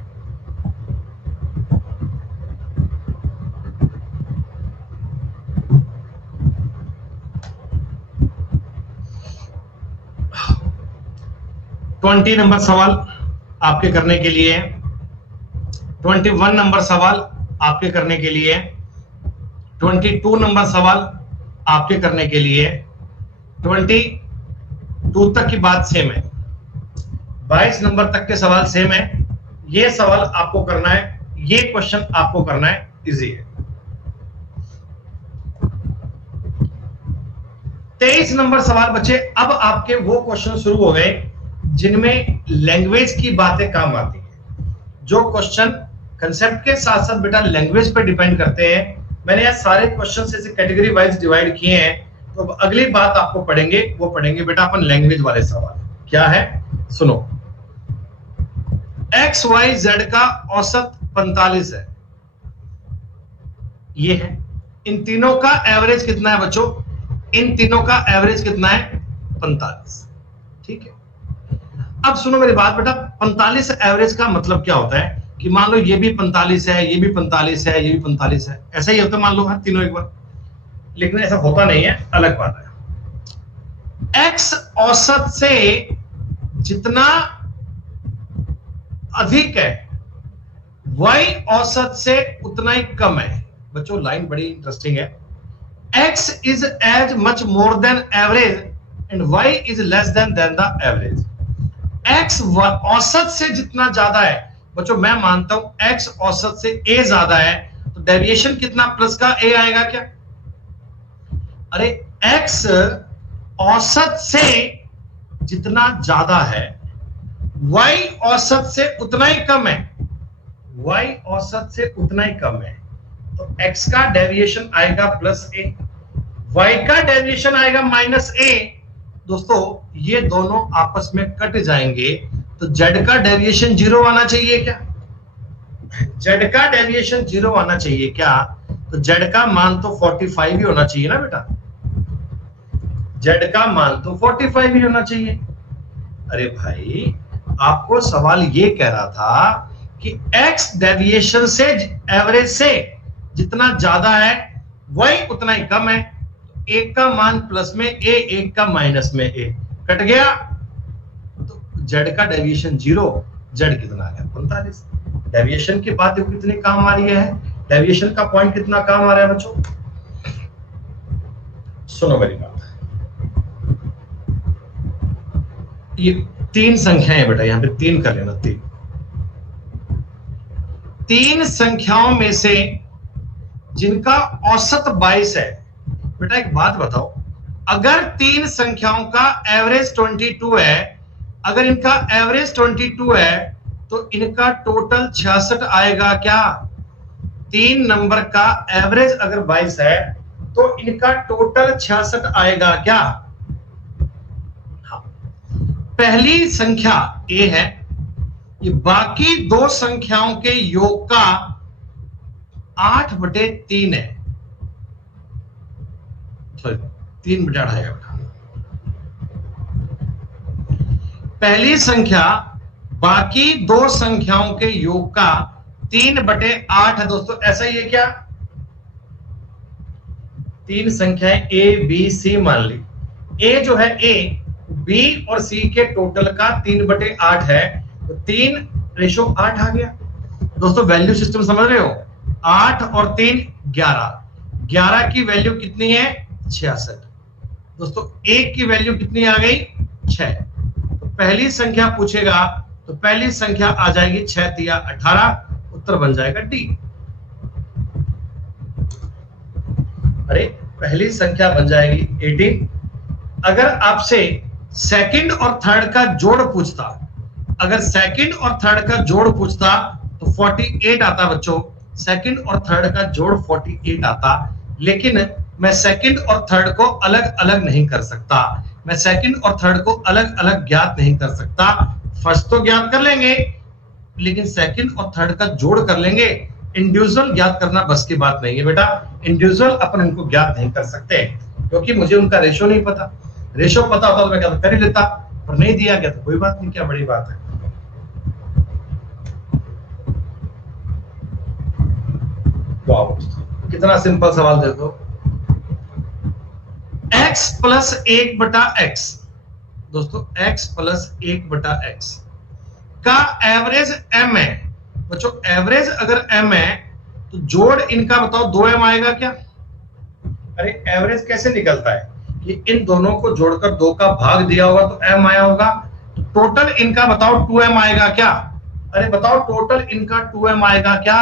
ट्वेंटी नंबर सवाल आपके करने के लिए, 21 नंबर सवाल आपके करने के लिए, 22 नंबर सवाल आपके करने के लिए, 22 तक की बात सेम है। 22 नंबर तक के सवाल सेम है। ये सवाल आपको करना है, ये क्वेश्चन आपको करना है, इजी है। 23 नंबर सवाल बच्चे, अब आपके वो क्वेश्चन शुरू हो गए जिनमें लैंग्वेज की बातें काम आती है। जो क्वेश्चन कंसेप्ट के साथ साथ बेटा लैंग्वेज पे डिपेंड करते हैं। मैंने यहाँ सारे क्वेश्चन ऐसे कैटेगरी वाइज डिवाइड किए हैं। तो अगली बात आपको पढ़ेंगे, वो पढ़ेंगे बेटा अपन लैंग्वेज वाले सवाल। क्या है सुनो, एक्स वाई जेड का औसत 45 है, ये है। इन तीनों का एवरेज कितना है बच्चों? इन तीनों का एवरेज कितना है? 45। ठीक है, अब सुनो मेरी बात बेटा, 45 एवरेज का मतलब क्या होता है कि मान लो ये भी 45 है, ये भी 45 है, ये भी 45 है, ऐसा ही होता है मान लो हाँ तीनों एक बार, लेकिन ऐसा होता नहीं है, अलग बात है। एक्स औसत से जितना अधिक है, वाई औसत से उतना ही कम है। बच्चों लाइन बड़ी इंटरेस्टिंग है। X is as much more than average and y is less than the average. X औसत से जितना ज्यादा है, बच्चों मैं मानता हूं एक्स औसत से ए ज्यादा है, तो डेविएशन कितना प्लस का ए आएगा क्या? अरे एक्स औसत से जितना ज्यादा है, वाई औसत से उतना ही कम है, वाई औसत से उतना ही कम है, तो एक्स का डेविएशन आएगा प्लस ए, वाई का डेविएशन आएगा माइनस ए। दोस्तों ये दोनों आपस में कट जाएंगे, तो जेड का डेविएशन 0 आना चाहिए क्या? जेड का डेविएशन 0 आना चाहिए क्या? तो जेड का मान तो 45 ही होना चाहिए ना बेटा, जेड का मान तो 45 ही होना चाहिए। अरे भाई आपको सवाल ये कह रहा था कि एक्स डेविएशन से एवरेज से जितना ज्यादा है वही उतना ही कम है, एक का मान प्लस में ए, एक का माइनस में ए, कट गया, तो जेड का डेविएशन 0, जेड कितना आ गया? 45। डेविएशन की बात देखो कितनी काम आ रही है, डेविएशन का पॉइंट कितना काम आ रहा है बच्चों। सुनो मेरी बात, ये 3 संख्याएं हैं बेटा, यहां पे 3 कर लेना। 3 संख्याओं में से जिनका औसत 22 है, बेटा एक बात बताओ, अगर 3 संख्याओं का एवरेज 22 है, अगर इनका एवरेज 22 है तो इनका टोटल 66 आएगा क्या? 3 नंबर का एवरेज अगर 22 है तो इनका टोटल 66 आएगा क्या? हाँ। पहली संख्या ए है, ये बाकी 2 संख्याओं के योग का 8/3 है, 3/8 आएगा। पहली संख्या बाकी 2 संख्याओं के योग का 3/8 है। दोस्तों ऐसा ही है क्या? 3 संख्याएं ए बी सी मान ली, ए जो है ए, बी और सी के टोटल का 3/8 है, तो 3:8 आ गया। दोस्तों वैल्यू सिस्टम समझ रहे हो? 8 और 3 11, 11 की वैल्यू कितनी है? 66। दोस्तों एक की वैल्यू कितनी आ गई? 6। तो पहली संख्या पूछेगा तो पहली संख्या आ जाएगी 6 तिया 18, उत्तर बन जाएगा डी। अरे पहली संख्या बन जाएगी 18। अगर आपसे सेकंड और थर्ड का जोड़ पूछता, अगर सेकंड और थर्ड का जोड़ पूछता तो 48 आता बच्चों, सेकंड और थर्ड का जोड़ 48 आता, लेकिन मैं सेकंड और थर्ड को अलग अलग नहीं कर सकता, मैं सेकंड और थर्ड को अलग अलग ज्ञात नहीं कर सकता। फर्स्ट तो ज्ञात कर लेंगे, लेकिन सेकंड और थर्ड का जोड़ कर लेंगे, इंडिविजुअल ज्ञात करना बस की बात नहीं है बेटा। इंडिविजुअल अपन इनको ज्ञात नहीं कर सकते, क्योंकि मुझे उनका रेशो नहीं पता। रेशो पता होता तो मैं क्या कर ही लेता, पर नहीं दिया गया तो कोई बात नहीं, क्या बड़ी बात है। वाह कितना सिंपल सवाल देखो, x प्लस 1/x, दोस्तों x प्लस 1/x का एवरेज m है। बच्चों एवरेज अगर m है तो जोड़ इनका बताओ 2m आएगा क्या? अरे एवरेज कैसे निकलता है कि इन दोनों को जोड़कर 2 का भाग दिया होगा तो m आया होगा, तो टोटल इनका बताओ 2m आएगा क्या? अरे बताओ टोटल इनका 2m आएगा क्या?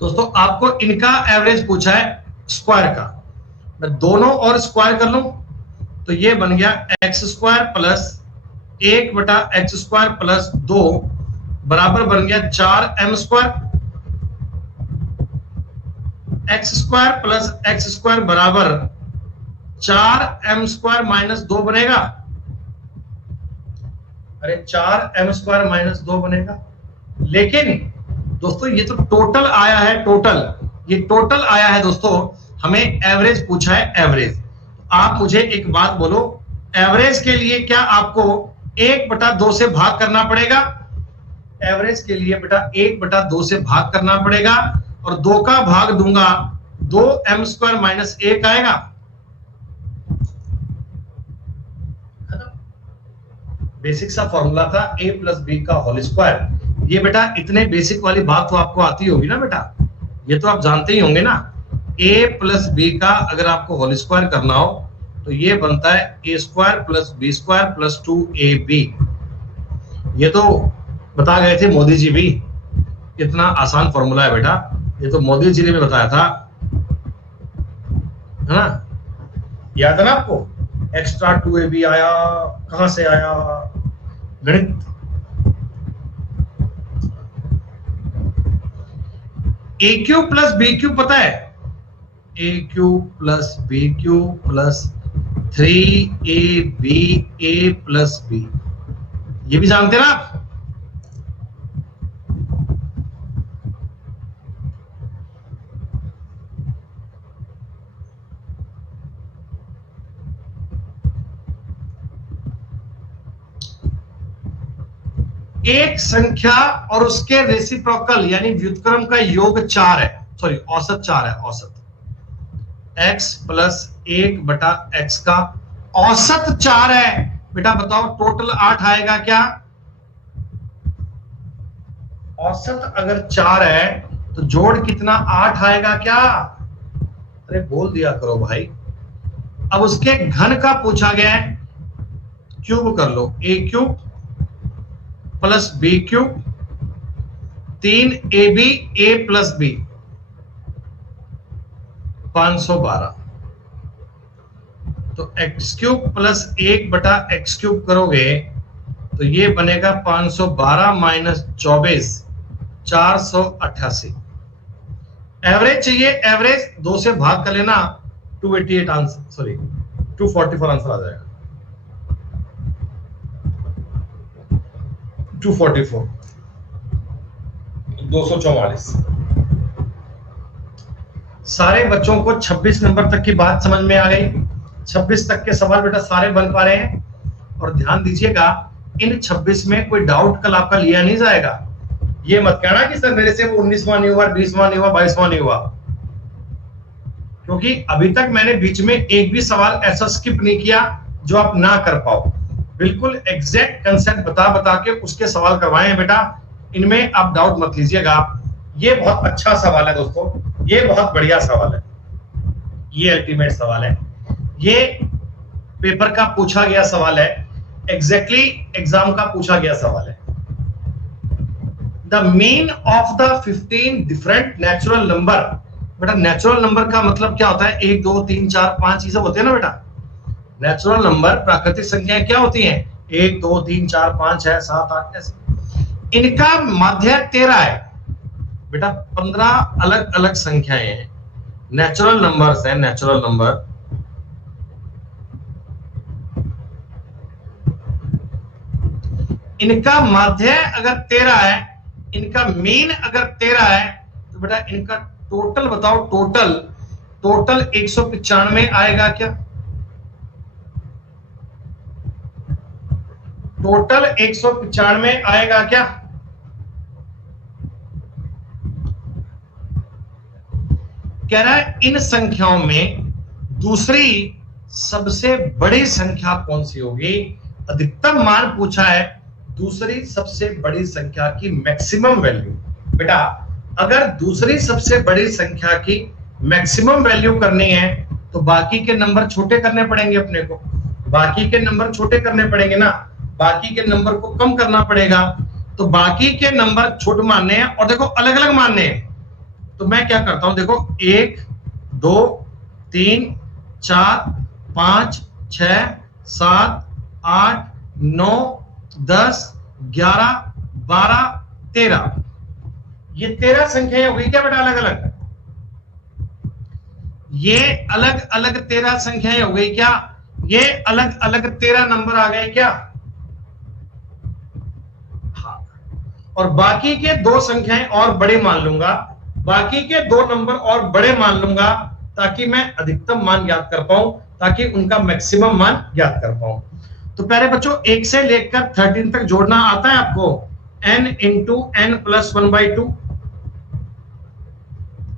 दोस्तों आपको इनका एवरेज पूछा है स्क्वायर का, मैं दोनों और स्क्वायर कर लूं तो ये बन गया x square plus 1/x² plus 2 बराबर बन गया 4m²। x² प्लस x² बराबर 4m² माइनस 2 बनेगा। अरे 4m² माइनस 2 बनेगा। लेकिन दोस्तों ये तो टोटल आया है, टोटल, ये टोटल आया है दोस्तों, हमें एवरेज पूछा है, एवरेज। आप मुझे एक बात बोलो, एवरेज के लिए क्या आपको 1/2 से भाग करना पड़ेगा? एवरेज के लिए बेटा 1/2 से भाग करना पड़ेगा, और 2 का भाग दूंगा 2m² माइनस 1 आएगा। बेसिक सा फॉर्मूला था a प्लस बी का होल स्क्वायर। ये बेटा इतने बेसिक वाली बात तो आपको आती होगी ना बेटा, ये तो आप जानते ही होंगे ना। a प्लस बी का अगर आपको होल स्क्वायर करना हो तो ये बनता है a² plus b² plus 2ab। ये तो बता गए थे मोदी जी भी, इतना आसान फॉर्मूला है बेटा, ये तो मोदी जी ने भी बताया था, है ना? याद है ना आपको? एक्स्ट्रा 2ab आया, कहां से आया? गणित। AQ प्लस BQ पता है? AQ plus BQ plus 3AB A plus B, ये भी जानते ना आप? एक संख्या और उसके रेसिप्रोकल यानी व्युत्क्रम का योग 4 है, सॉरी औसत 4 है, औसत x प्लस 1/x का औसत 4 है। बेटा बताओ टोटल 8 आएगा क्या? औसत अगर 4 है तो जोड़ कितना 8 आएगा क्या? अरे बोल दिया करो भाई। अब उसके घन का पूछा गया है, क्यूब कर लो, a³ plus b³ 3ab a plus b 512। तो x³ प्लस 1/x³ करोगे तो ये बनेगा 512 माइनस 24 488। एवरेज चाहिए, एवरेज 2 से भाग कर लेना, 288 आंसर, सॉरी 244 आंसर आ जाएगा। 244 244। सारे बच्चों को 26 नंबर तक की बात समझ में आ गई। 26 तक के सवाल बेटा सारे बन पा रहे हैं, और ध्यान दीजिएगा इन 26 में कोई डाउट कल आपका लिया नहीं जाएगा। ये मत कहना कि सर मेरे से वो 19वां नहीं हुआ, 20वां नहीं हुआ, 22वां नहीं हुआ, क्योंकि अभी तक मैंने बीच में एक भी सवाल ऐसा स्किप नहीं किया जो आप ना कर पाओ। बिल्कुल एग्जैक्ट कंसेप्ट बता के उसके सवाल करवाए हैं बेटा, इनमें आप डाउट मत लीजिएगा। ये बहुत अच्छा सवाल है दोस्तों, ये बहुत बढ़िया सवाल है, ये अल्टीमेट सवाल है, ये पेपर का पूछा गया सवाल है, एग्जैक्टली एग्जाम का पूछा गया सवाल है। The mean of the 15 different natural number. बेटा नेचुरल नंबर का मतलब क्या होता है? 1 2 3 4 5 ये सब होते हैं ना बेटा। नेचुरल नंबर प्राकृतिक संख्याएं क्या होती हैं? 1 2 3 4 5 6 7 8 ऐसे। इनका माध्य 13 है बेटा। 15 अलग अलग संख्याएं हैं, नेचुरल नंबर्स है, नेचुरल नंबर। इनका माध्य अगर 13 है, इनका मीन अगर 13 है, तो बेटा इनका टोटल बताओ, टोटल 195 आएगा क्या? टोटल 195 आएगा क्या? कह रहा है इन संख्याओं में दूसरी सबसे बड़ी संख्या कौन सी होगी? अधिकतम मान पूछा है, दूसरी सबसे बड़ी संख्या की मैक्सिमम वैल्यू। बेटा अगर दूसरी सबसे बड़ी संख्या की मैक्सिमम वैल्यू करनी है तो बाकी के नंबर छोटे करने पड़ेंगे अपने को। बाकी के नंबर छोटे करने पड़ेंगे ना, बाकी के नंबर को कम करना पड़ेगा। तो बाकी के नंबर छोटे मानने हैं और देखो अलग अलग मानने हैं। तो मैं क्या करता हूं, देखो 1 2 3 4 5 6 7 8 9 10 11 12 13, ये 13 संख्याएं हो गई क्या बेटा अलग अलग? ये अलग अलग 13 संख्याएं हो गई क्या? ये अलग अलग 13 नंबर आ गए क्या? हाँ। और बाकी के 2 संख्याएं और बड़े मान लूंगा, बाकी के 2 नंबर और बड़े मान लूंगा ताकि मैं अधिकतम मान ज्ञात कर पाऊं, ताकि उनका मैक्सिमम मान ज्ञात कर पाऊं। तो पहले बच्चों 1 से लेकर 13 तक जोड़ना आता है आपको? n into n plus 1/2।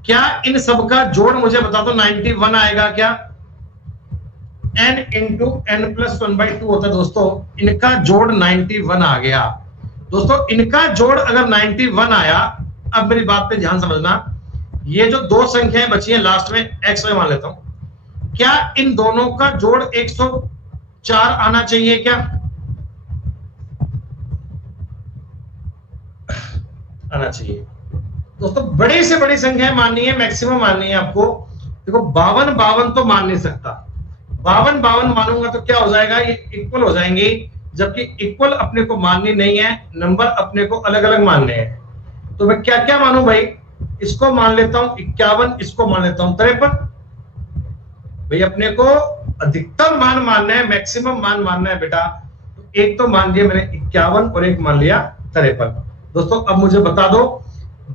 क्या इन सब का जोड़ मुझे बता दो 91 आएगा क्या? n इंटू n प्लस 1/2 होता है दोस्तों, इनका जोड़ 91 आ गया। दोस्तों इनका जोड़ अगर 91 आया, अब मेरी बात पे ध्यान समझना, ये जो 2 संख्याएं बची हैं लास्ट में x मान लेता हूं, क्या इन दोनों का जोड़ 104 आना चाहिए क्या? आना चाहिए। दोस्तों बड़ी से बड़ी संख्याएं माननी है, मैक्सिमम माननी है आपको। देखो 52 तो मान नहीं सकता, 52 मानूंगा तो क्या हो जाएगा, ये इक्वल हो जाएंगे, जबकि इक्वल अपने को माननी नहीं है, नंबर अपने को अलग अलग मानने हैं। तो मैं क्या क्या मानूं भाई, इसको मान लेता हूं 51, इसको मान लेता हूं 53। भाई अपने को अधिकतम मान मानना है, मैक्सिमम मान मानना है बेटा। तो एक तो मान लिया मैंने 51 और एक मान लिया 53। दोस्तों अब मुझे बता दो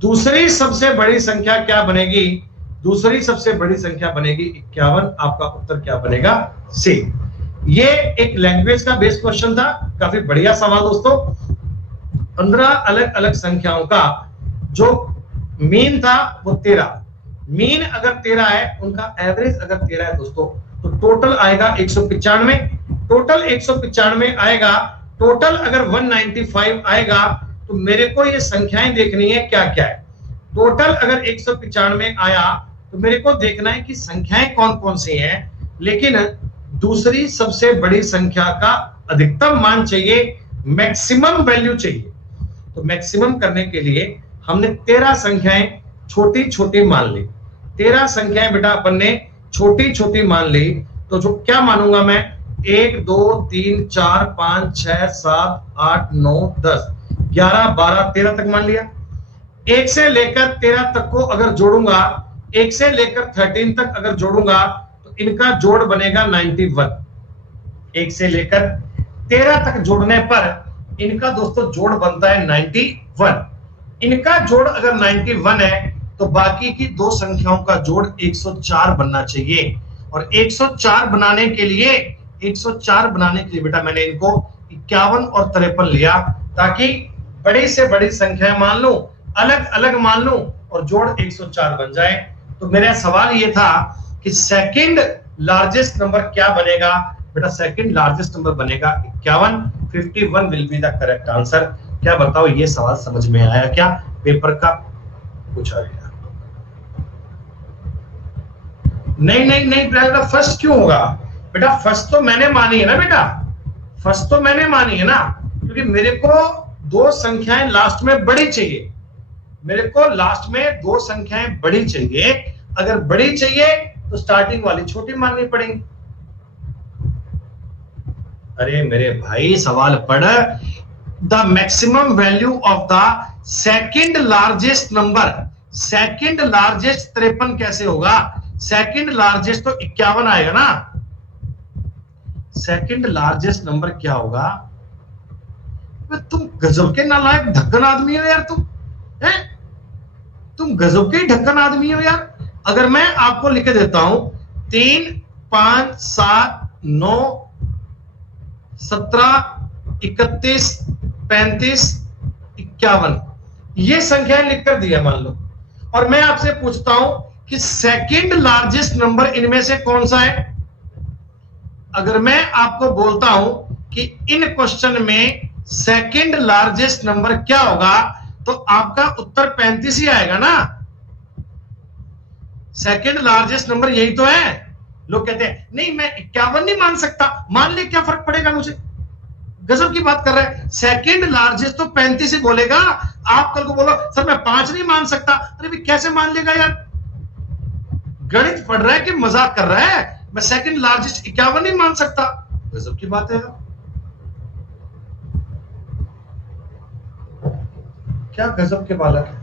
दूसरी सबसे बड़ी संख्या क्या बनेगी? दूसरी सबसे बड़ी संख्या बनेगी 51। आपका उत्तर क्या बनेगा? सी। ये एक लैंग्वेज का बेस्ड क्वेश्चन था, काफी बढ़िया सवाल दोस्तों। 15 अलग अलग संख्याओं का जो मीन था वो 13, मीन अगर 13 है, उनका एवरेज अगर 13 है दोस्तों, तो टोटल आएगा 195। टोटल 195 आएगा, टोटल अगर 195 आएगा, तो मेरे को ये संख्याएं देखनी है क्या क्या है। टोटल अगर 195 आया तो मेरे को देखना है कि संख्याएं कौन कौन सी हैं, लेकिन दूसरी सबसे बड़ी संख्या का अधिकतम मान चाहिए, मैक्सिमम वैल्यू चाहिए। तो मैक्सिमम करने के लिए हमने 13 संख्याएं छोटी छोटी मान ली। 13 संख्याएं बेटा अपन ने छोटी छोटी मान ली। तो जो क्या मानूंगा मैं, 1 2 3 4 5 6 7 8 9 10 11 12 13 तक मान लिया। 1 से लेकर 13 तक को अगर जोड़ूंगा, 1 से लेकर 13 तक अगर जोड़ूंगा, तो इनका जोड़ बनेगा 91। 1 से लेकर 13 तक जोड़ने पर इनका दोस्तों जोड़ बनता है 91। इनका जोड़ अगर 91 है तो बाकी की 2 संख्याओं का जोड़ 104 बनना चाहिए। और 104 बनाने के लिए, 104 बनाने के लिए बेटा मैंने इनको 51 और 53 लिया, ताकि बड़ी से बड़ी संख्या मान लूं, अलग अलग मान लूं और जोड़ 104 बन जाए। तो मेरा सवाल ये था कि सेकंड लार्जेस्ट नंबर क्या बनेगा? बेटा सेकंड लार्जेस्ट नंबर बनेगा 51। 51 will be the correct answer. क्या बताओ, ये सवाल समझ में आया क्या? पेपर का पूछा गया। नहीं नहीं नहीं बेटा, फर्स्ट क्यों होगा? बेटा फर्स्ट तो मैंने मानी है ना बेटा, फर्स्ट तो मैंने मानी है ना, क्योंकि मेरे को 2 संख्याएं लास्ट में बड़ी चाहिए। मेरे को लास्ट में 2 संख्याएं बड़ी चाहिए। अगर बड़ी चाहिए तो स्टार्टिंग वाली छोटी माननी पड़ेगी। अरे मेरे भाई सवाल पढ़, the maximum value of the second largest number. Second largest 53 कैसे होगा? सेकंड लार्जेस्ट तो 51 आएगा ना। सेकंड लार्जेस्ट नंबर क्या होगा? तुम गजब के नालायक ढक्कन आदमी हो यार, तुम गजब के ढक्कन आदमी हो यार। अगर मैं आपको लिख देता हूं 3 5 7 9 17 31 35 51, ये संख्याएं लिखकर दिया मान लो, और मैं आपसे पूछता हूं कि सेकंड लार्जेस्ट नंबर इनमें से कौन सा है? अगर मैं आपको बोलता हूं कि इन क्वेश्चन में सेकंड लार्जेस्ट नंबर क्या होगा, तो आपका उत्तर 35 ही आएगा ना। सेकंड लार्जेस्ट नंबर यही तो है, लोग कहते हैं नहीं मैं 51 नहीं मान सकता, मान ले क्या फर्क पड़ेगा मुझे। गजब की बात कर रहा है। सेकंड लार्जेस्ट तो 35 ही बोलेगा, आप कल को बोलो सर मैं 5 नहीं मान सकता, अरे भी कैसे मान लेगा यार, गणित पढ़ रहा है कि मजाक कर रहा है। मैं सेकंड लार्जेस्ट 51 नहीं मान सकता, गजब की बात है यार। क्या गजब के बालक है।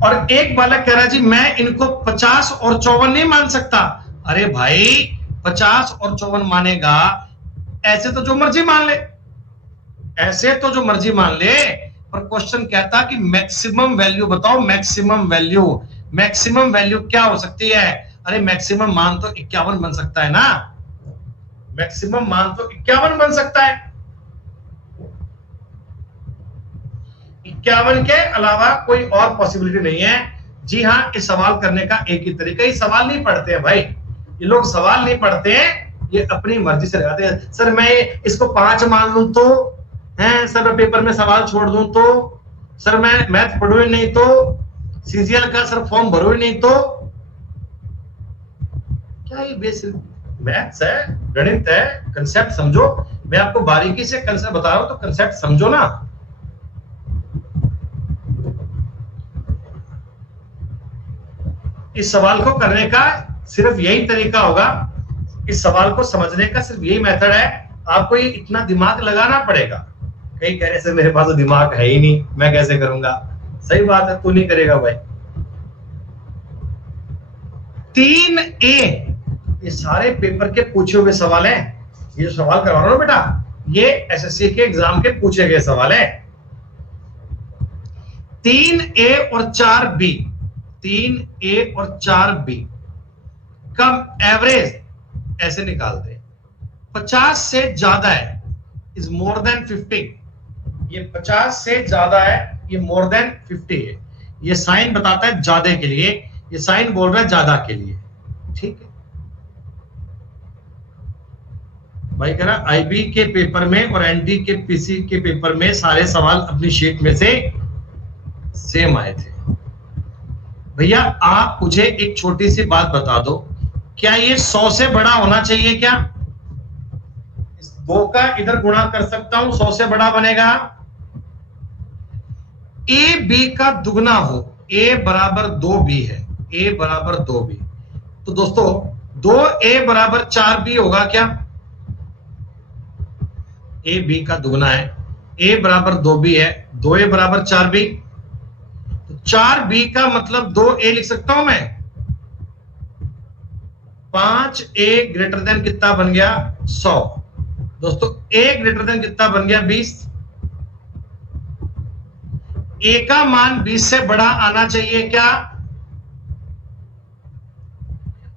और एक बालक कह रहा है जी मैं इनको 50 और 54 नहीं मान सकता। अरे भाई 50 और 54 मानेगा, ऐसे तो जो मर्जी मान ले, ऐसे तो जो मर्जी मान ले, पर क्वेश्चन कहता कि मैक्सिमम वैल्यू बताओ, मैक्सिमम वैल्यू, मैक्सिमम वैल्यू क्या हो सकती है। अरे मैक्सिमम मान तो 51 बन सकता है ना, मैक्सिमम मान तो 51 बन सकता है। 51 के अलावा कोई और पॉसिबिलिटी नहीं है। जी हाँ, इस सवाल करने का एक ही तरीका, ये सवाल नहीं पढ़ते हैं भाई, ये लोग सवाल नहीं पढ़ते हैं, ये अपनी मर्जी से लगाते हैं। सर मैं इसको 5 मान लूं तो है, सर मैं पेपर में सवाल छोड़ दूं तो, सर मैं मैथ पढ़ू ही नहीं तो, सीजीएल का सर फॉर्म भरो ही नहीं तो, क्या ये बेसिक मैथ्स है, गणित है, कंसेप्ट समझो। मैं आपको बारीकी से कंसेप्ट बता रहा हूं तो कंसेप्ट समझो ना। इस सवाल को करने का सिर्फ यही तरीका होगा, इस सवाल को समझने का सिर्फ यही मेथड है। आपको ये इतना दिमाग लगाना पड़ेगा। कई कह रहे से मेरे पास तो दिमाग है ही नहीं, मैं कैसे करूंगा। सही बात है, तू नहीं करेगा भाई। 3A ये सारे पेपर के पूछे हुए सवाल हैं। ये जो सवाल करवा रहा हूं बेटा, ये एसएससी के एग्जाम के पूछे गए सवाल है। 3A और 4B, 3A और 4B का एवरेज ऐसे निकालते हैं। 50 से ज्यादा है, इज मोर देन 50। ये 50 से ज्यादा है, ये मोर देन 50 है। ये साइन बताता है ज्यादा के लिए, ये साइन बोल रहा है ज्यादा के लिए। ठीक है भाई, कह रहा आईबी के पेपर में और एनडी के पीसी के पेपर में सारे सवाल अपनी शीट में से सेम आए थे। भैया आप मुझे एक छोटी सी बात बता दो, क्या ये 100 से बड़ा होना चाहिए क्या? इस 2 का इधर गुणा कर सकता हूं, 100 से बड़ा बनेगा। ए बी का दुगना हो, ए बराबर 2B है, ए बराबर 2B। तो दोस्तों 2A बराबर 4B होगा क्या? ए बी का दुगना है, ए बराबर 2B है, 2A बराबर 4B। तो 4B का मतलब 2A लिख सकता हूं मैं। 5A ग्रेटर देन कितना बन गया? 100। दोस्तों A ग्रेटर देन कितना बन गया? 20। A का मान 20 से बड़ा आना चाहिए क्या?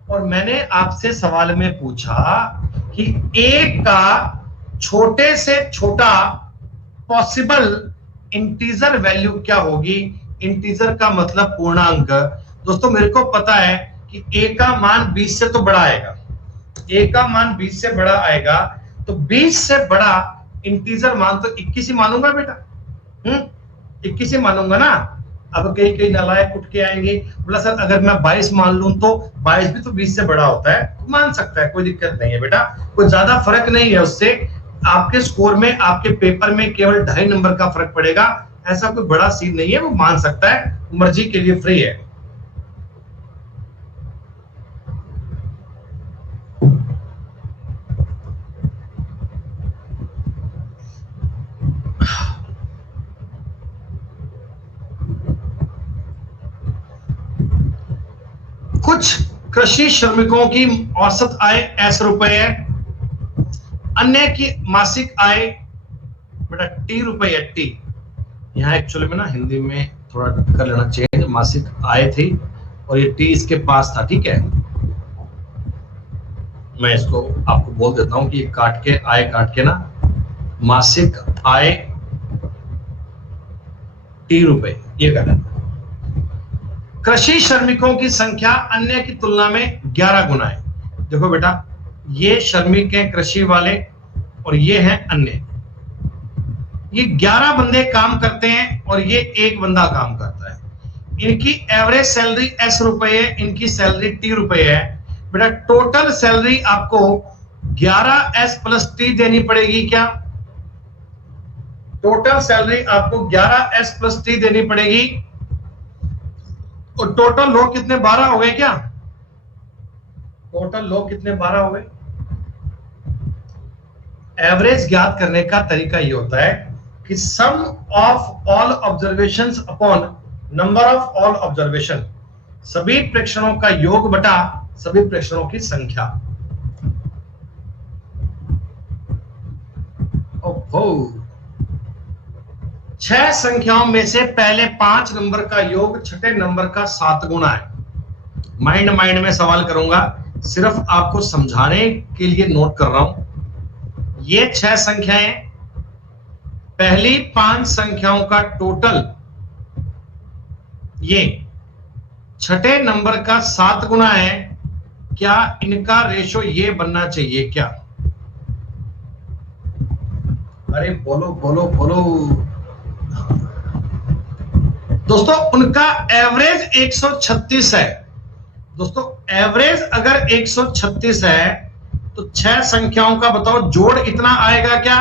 और मैंने आपसे सवाल में पूछा कि A का छोटे से छोटा पॉसिबल इंटीजर वैल्यू क्या होगी? इंटीजर का मतलब पूर्णांक। दोस्तों मेरे को पता है कि A का मान 20 से तो बड़ा आएगा, A का मान 20 से बड़ा आएगा, तो 20 से बड़ा इंटीजर मान तो 21 ही मानूंगा बेटा। 21 ही मानूंगा ना। अब कई कई नालायक उठ के आएंगे, बोला सर अगर मैं 22 मान लूं तो 22 भी तो 20 से बड़ा होता है। तो मान सकता है, कोई दिक्कत नहीं है बेटा, कोई ज्यादा फर्क नहीं है उससे। आपके स्कोर में, आपके पेपर में केवल 2.5 नंबर का फर्क पड़ेगा, ऐसा कोई बड़ा सीन नहीं है, वो मान सकता है, मर्जी के लिए फ्री है। कुछ कृषि श्रमिकों की औसत आय ₹S है, अन्य की मासिक आय बेटा ₹T है। टी यहाँ एक्चुअली में ना हिंदी में थोड़ा कर लेना चाहिए, मासिक आय थी और ये T इसके पास था। ठीक है, मैं इसको आपको बोल देता हूं कि ये काट के, आय काट के ना, मासिक आय ₹T ये करना। कृषि श्रमिकों की संख्या अन्य की तुलना में 11 गुना है। देखो बेटा, ये श्रमिक हैं कृषि वाले और ये हैं अन्य। ये 11 बंदे काम करते हैं और ये एक बंदा काम करता है। इनकी एवरेज सैलरी ₹S है, इनकी सैलरी ₹T है। बेटा टोटल सैलरी आपको 11S प्लस टी देनी पड़ेगी क्या? टोटल सैलरी आपको 11S प्लस टी देनी पड़ेगी। और टोटल लोग कितने 12 हो गए क्या? टोटल लोग कितने 12 हो गए। एवरेज ज्ञात करने का तरीका ये होता है कि sum of all observations upon number of all observation, सभी प्रेक्षणों का योग बटा सभी प्रेक्षणों की संख्या। ओहो, 6 संख्याओं में से पहले 5 नंबर का योग छठे नंबर का 7 गुना है। माइंड में सवाल करूंगा, सिर्फ आपको समझाने के लिए नोट कर रहा हूं। ये 6 संख्याएं, पहली 5 संख्याओं का टोटल ये छठे नंबर का 7 गुना है। क्या इनका रेशो ये बनना चाहिए क्या? अरे बोलो बोलो बोलो दोस्तों, उनका एवरेज 136 है। दोस्तों एवरेज अगर 136 है तो 6 संख्याओं का बताओ जोड़ इतना आएगा क्या?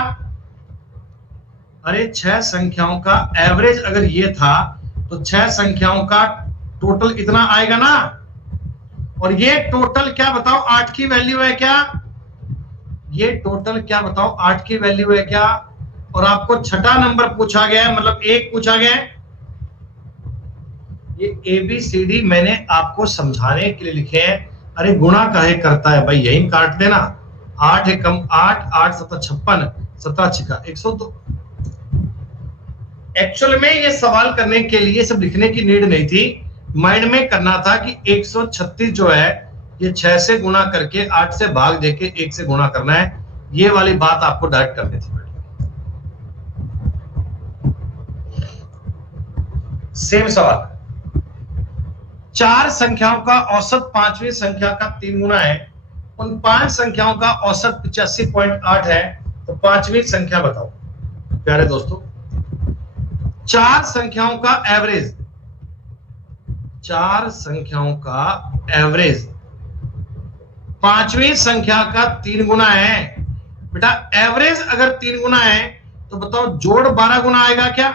अरे 6 संख्याओं का एवरेज अगर ये था तो 6 संख्याओं का टोटल इतना आएगा ना। और ये टोटल क्या बताओ 8 की वैल्यू है क्या? ये टोटल क्या बताओ 8 की वैल्यू है क्या? और आपको छठा नंबर पूछा गया है, मतलब 1 पूछा गया है। ये ABCD मैंने आपको समझाने के लिए लिखे हैं। अरे गुणा काहे करता है भाई, यही काट देना। 8 एकम 8, 8 7 56, 17 छिका 102। एक्चुअल में ये सवाल करने के लिए सब लिखने की नीड नहीं थी, माइंड में करना था कि 136 जो है ये 6 से गुणा करके 8 से भाग देके 1 से गुणा करना है। ये वाली बात आपको डायरेक्ट करनी थी। सेम सवाल, 4 संख्याओं का औसत 5वीं संख्या का 3 गुना है। उन 5 संख्याओं का औसत 85.8 है, तो 5वीं संख्या बताओ। प्यारे दोस्तों, 4 संख्याओं का एवरेज, 4 संख्याओं का एवरेज 5वीं संख्या का 3 गुना है। बेटा एवरेज अगर 3 गुना है तो बताओ जोड़ 12 गुना आएगा क्या?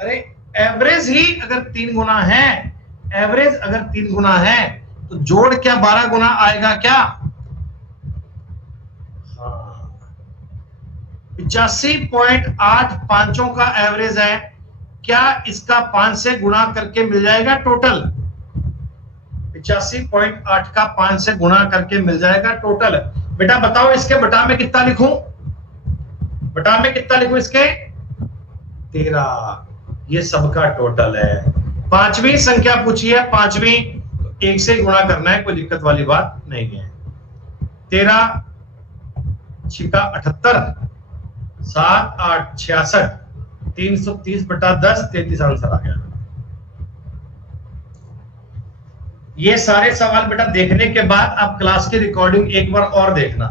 अरे एवरेज ही अगर 3 गुना है, एवरेज अगर 3 गुना है तो जोड़ क्या 12 गुना आएगा क्या? 85.8 पांचों का एवरेज है। क्या इसका 5 से गुणा करके मिल जाएगा टोटल? 85.8 का 5 से गुणा करके मिल जाएगा टोटल। बेटा बताओ इसके बटा में कितना लिखूं? बटा में कितना लिखूं इसके? 13। ये सबका टोटल है। 5वीं संख्या पूछी है, 5वीं तो 1 से गुणा करना है, कोई दिक्कत वाली बात नहीं है। 13 छिका 78, 7 8 66, 330 बटा 10, 33 आंसर आ गया। ये सारे सवाल बेटा देखने के बाद आप क्लास की रिकॉर्डिंग एक बार और देखना।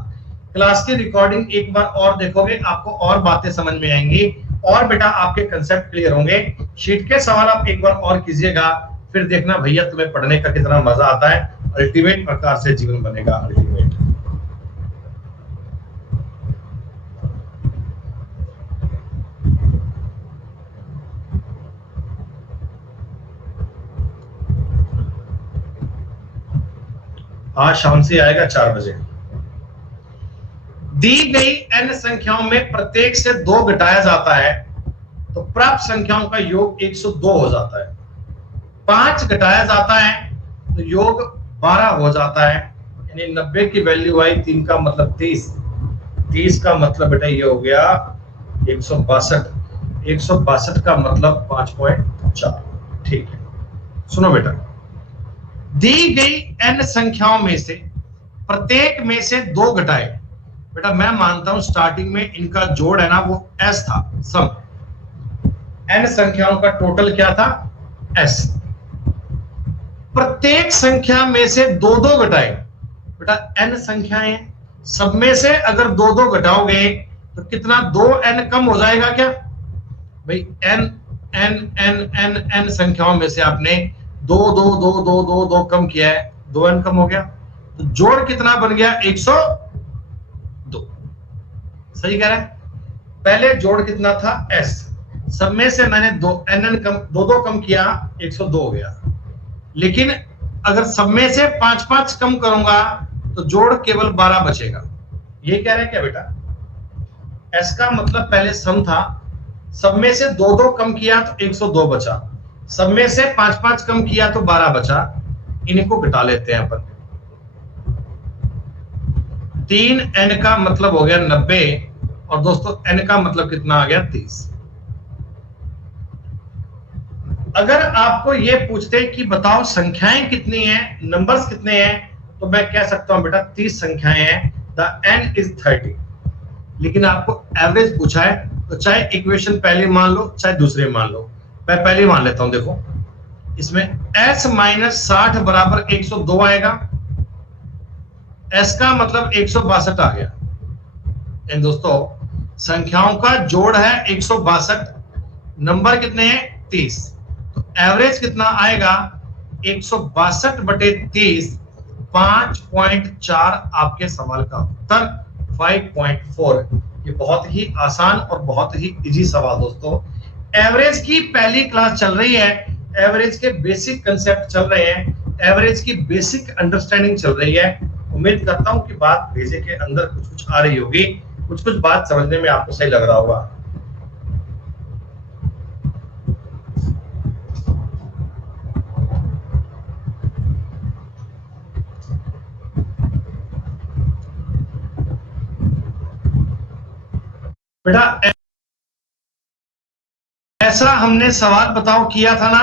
क्लास की रिकॉर्डिंग एक बार और देखोगे आपको और बातें समझ में आएंगी और बेटा आपके कंसेप्ट क्लियर होंगे। शीट के सवाल आप एक बार और कीजिएगा, फिर देखना भैया तुम्हें पढ़ने का कितना मजा आता है। अल्टीमेट प्रकार से जीवन बनेगा अल्टीमेट। आज शाम से आएगा 4 बजे। दी गई n संख्याओं में प्रत्येक से 2 घटाया जाता है तो प्राप्त संख्याओं का योग 102 हो जाता है। 5 घटाया जाता है तो योग 12 हो जाता है, यानी 90 की वैल्यू आई। 3 का मतलब 30, 30 का मतलब बेटा ये हो गया 162, 162 का मतलब 5.4। ठीक है, सुनो बेटा, दी गई n संख्याओं में से प्रत्येक में से 2 घटाए। बेटा मैं मानता हूं स्टार्टिंग में इनका जोड़ है ना वो s था, सम। n संख्याओं का टोटल क्या था? s। प्रत्येक संख्या में से 2-2 घटाए। बेटा n संख्याएं, सब में से अगर 2-2 घटाओगे तो कितना 2n कम हो जाएगा क्या? भाई n संख्याओं में से आपने 2 2 2 2 2 2 कम किया है, 2n कम हो गया, तो जोड़ कितना बन गया 102। सही कह रहे हैं। पहले जोड़ कितना था s, सब में से मैंने दो कम किया, 102 हो गया। लेकिन अगर सब में से 5 कम करूंगा तो जोड़ केवल 12 बचेगा। ये कह रहे हैं क्या बेटा? s का मतलब पहले सम था, सब में से दो कम किया तो 102 बचा, सब में से 5 कम किया तो 12 बचा। इनको घटा लेते हैं अपन। 3n का मतलब हो गया 90, और दोस्तों n का मतलब कितना आ गया 30। अगर आपको ये पूछते कि बताओ संख्याएं कितनी हैं, नंबर्स कितने हैं, तो मैं कह सकता हूं बेटा 30 संख्याएं हैं, द n इज 30। लेकिन आपको एवरेज पूछा है, तो चाहे इक्वेशन पहले मान लो चाहे दूसरे मान लो। मैं पहले मान लेता हूं। देखो इसमें s माइनस 60 बराबर 102 आएगा, s का मतलब 162 आ गया। एंड दोस्तों संख्याओं का जोड़ है 162, नंबर कितने हैं 30, तो एवरेज कितना आएगा 162 बटे 30, 5.4। आपके सवाल का उत्तर 5.4। ये बहुत ही आसान और बहुत ही इजी सवाल दोस्तों। एवरेज की पहली क्लास चल रही है, एवरेज के बेसिक कंसेप्ट चल रहे हैं, एवरेज की बेसिक अंडरस्टैंडिंग चल रही है। उम्मीद करता हूं कि बात भेजे के अंदर कुछ कुछ आ रही होगी, कुछ कुछ बात समझने में आपको सही लग रहा होगा। बेटा ऐसा हमने सवाल बताओ किया था ना,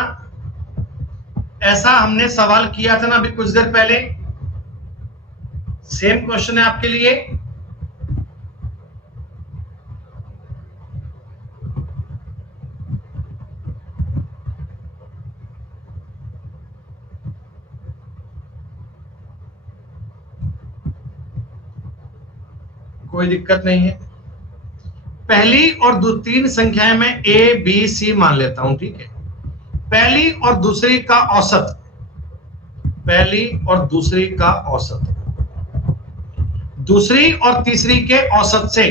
ऐसा हमने सवाल किया था ना अभी कुछ देर पहले। सेम क्वेश्चन है आपके लिए। कोई दिक्कत नहीं है। पहली और 3 संख्याएं में a b c मान लेता हूं, ठीक है। पहली और दूसरी का औसत, पहली और दूसरी का औसत, दूसरी और तीसरी के औसत से,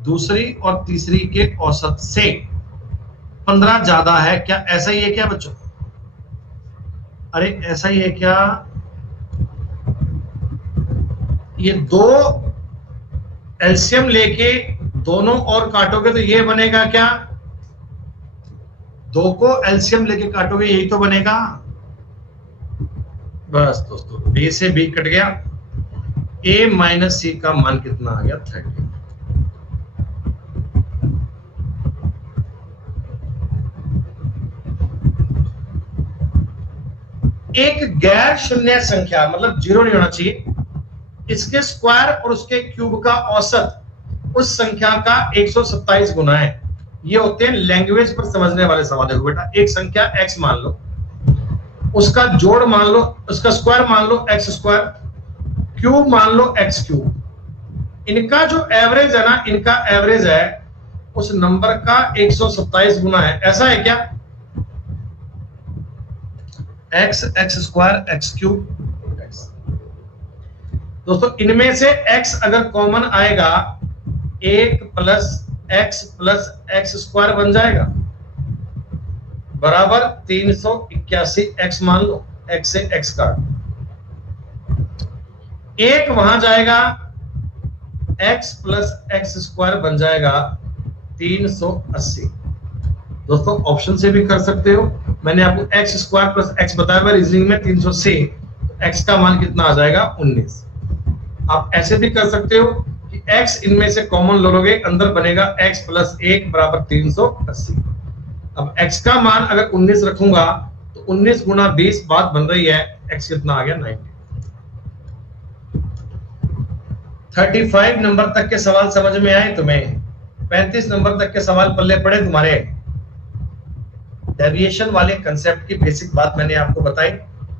दूसरी और तीसरी के औसत से 15 ज्यादा है क्या? ऐसा ही है क्या बच्चों? अरे ऐसा ही है क्या? ये दो एलसीएम लेके दोनों और काटोगे तो ये बनेगा क्या? दो को एलसीएम लेके काटोगे यही तो बनेगा। बस दोस्तों b से b कट गया, a माइनस c का मान कितना आ गया 30। एक गैर शून्य संख्या मतलब जीरो नहीं होना चाहिए, इसके स्क्वायर और उसके क्यूब का औसत उस संख्या का 127 गुना है। ये होते हैं लैंग्वेज पर समझने वाले सवाल। देखो बेटा एक संख्या x मान लो, उसका जोड़ मान लो, उसका स्क्वायर मान लो x स्क्वायर, क्यूब मान लो x क्यूब। इनका जो एवरेज है ना, इनका एवरेज है उस नंबर का 127 गुना है। ऐसा है क्या? x square x cube. दोस्तों इनमें से x अगर कॉमन आएगा 1 प्लस x स्क्वायर बन जाएगा, बराबर 381 x मान लो, x से x काट, एक वहां जाएगा x प्लस x स्क्वायर बन जाएगा 380। दोस्तों ऑप्शन से भी कर सकते हो, मैंने आपको x स्क्वायर प्लस x बताया हुआ रीजनिंग में 300 से, x का मान कितना आ जाएगा 19। आप ऐसे भी कर सकते हो कि x इनमें से कॉमन लोगे, अंदर बनेगा x प्लस 1 बराबर 380। अब x का मान अगर 19 रखूंगा तो 19 गुना 20 बात बन रही है, x कितना आ गया 90। 35 नंबर तक के सवाल समझ में आए तुम्हें? 35 नंबर तक के सवाल पल्ले पड़े तुम्हारे? डेविएशन वाले कंसेप्ट की बेसिक बात मैंने आपको बताई।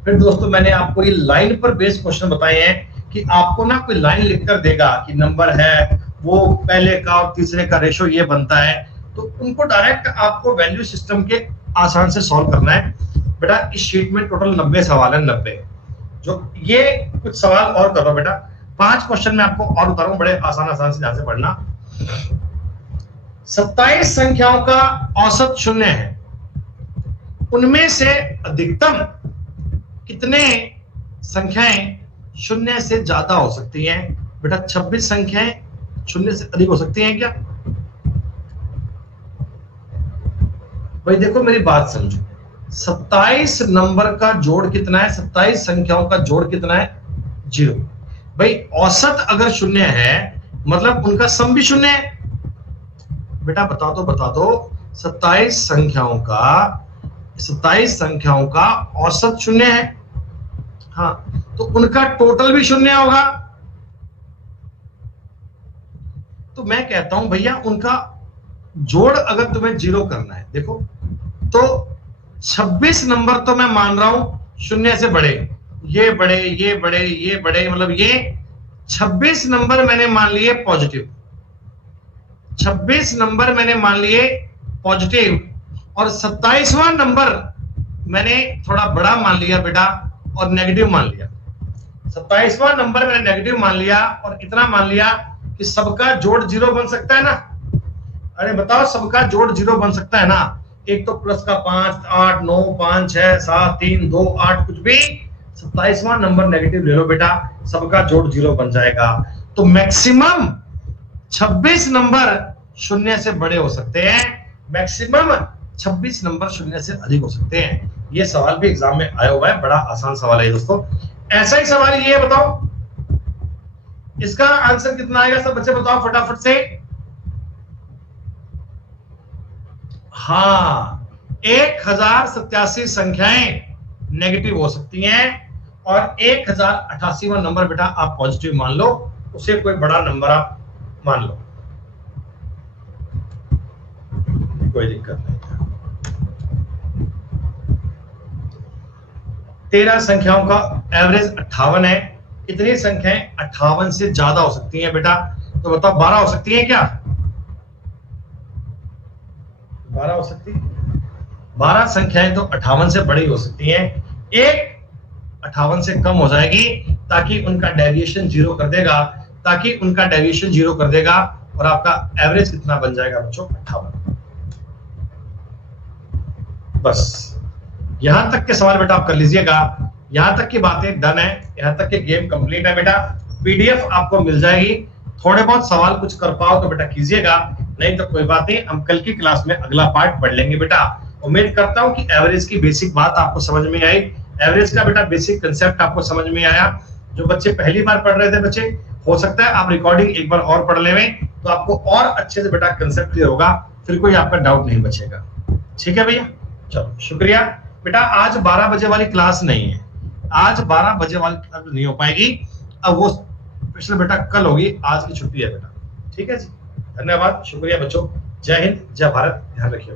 फिर दोस्तों मैंने आपको ये लाइन पर बेस्ड क्वेश्चन बताए हैं कि आपको ना कोई लाइन लिखकर देगा कि नंबर है वो पहले का और तीसरे का रेशो ये बनता है, तो उनको डायरेक्ट आपको वैल्यू सिस्टम के आसान से सॉल्व करना है। बेटा इस शीट में टोटल 90 सवाल है, 90। जो ये कुछ सवाल और करो बेटा, 5 क्वेश्चन मैं आपको और बता रहा हूं, बड़े आसान आसान से ध्यान से पढ़ना। 27 संख्याओं का औसत शून्य है, उनमें से अधिकतम कितने संख्याएं शून्य से ज्यादा हो सकती हैं? बेटा 26 संख्याएं शून्य से अधिक हो सकती हैं क्या? भाई देखो मेरी बात समझो, 27 नंबर का जोड़ कितना है? 27 संख्याओं का जोड़ कितना है? 0। भाई औसत अगर शून्य है मतलब उनका सम भी शून्य है। बेटा बता दो 27 संख्याओं का औसत शून्य है, हाँ, तो उनका टोटल भी शून्य होगा। तो मैं कहता हूं भैया उनका जोड़ अगर तुम्हें 0 करना है, देखो तो 26 नंबर तो मैं मान रहा हूं शून्य से बड़े, ये बड़े ये बड़े ये बड़े, मतलब ये 26 नंबर मैंने मान लिए पॉजिटिव, 26 नंबर मैंने मान लिए पॉजिटिव, और 27वां नंबर मैंने थोड़ा बड़ा मान लिया बेटा और नेगेटिव मान लिया। 27वां नंबर मैंने नेगेटिव मान लिया और इतना मान लिया कि सबका जोड़ 0 बन सकता है ना। अरे बताओ सबका जोड़ 0 बन सकता है ना? एक तो प्लस का 5, 8, 9, 5, 6, 7, 3, 2, 8 कुछ भी, 27वां नंबर नेगेटिव ले लो बेटा, सबका जोड़ 0 बन जाएगा। तो मैक्सिमम 26 नंबर शून्य से बड़े हो सकते हैं, मैक्सिमम 26 नंबर शून्य से अधिक हो सकते हैं। ये सवाल भी एग्जाम में आया हुआ है, बड़ा आसान सवाल है दोस्तों। ऐसा ही सवाल ये बताओ, इसका आंसर कितना आएगा? सब बच्चे बताओ फटाफट से। हाँ, 1087 संख्याएं नेगेटिव हो सकती हैं और 1088वां नंबर बेटा आप पॉजिटिव मान लो, उसे कोई बड़ा नंबर आप मान लो, कोई दिक्कत नहीं। 13 संख्याओं का एवरेज 58 है, कितनी संख्याएं 58 से ज्यादा हो सकती हैं बेटा? तो बताओ 12 हो सकती हैं क्या? 12 हो सकती है। 12 संख्याएं तो 58 से बड़ी हो सकती हैं, एक 58 से कम हो जाएगी ताकि उनका डेविएशन 0 कर देगा, और आपका एवरेज कितना बन जाएगा बच्चों? 58। बस यहां तक के सवाल बेटा आप कर लीजिएगा, यहां तक की बातें डन है, यहां तक के गेम कंप्लीट है बेटा। पीडीएफ आपको मिल जाएगी, थोड़े बहुत सवाल कुछ कर पाओ तो बेटा कीजिएगा, नहीं तो कोई बात नहीं, हम कल की क्लास में अगला पार्ट पढ़ लेंगे बेटा। उम्मीद करता हूं कि एवरेज की बेसिक बात आपको समझ में आई, एवरेज का बेटा बेसिक कंसेप्ट आपको समझ में आया। जो बच्चे पहली बार पढ़ रहे थे बच्चे, हो सकता है आप रिकॉर्डिंग एक बार और पढ़ लें तो आपको और अच्छे से बेटा कंसेप्ट क्लियर होगा, फिर कोई आपका डाउट नहीं बचेगा। ठीक है भैया, चलो शुक्रिया बेटा। आज 12 बजे वाली क्लास नहीं है, आज 12 बजे वाली क्लास नहीं हो पाएगी, अब वो स्पेशल बेटा कल होगी, आज की छुट्टी है बेटा। ठीक है जी, धन्यवाद, शुक्रिया बच्चों, जय हिंद, जय भारत, ध्यान रखिए।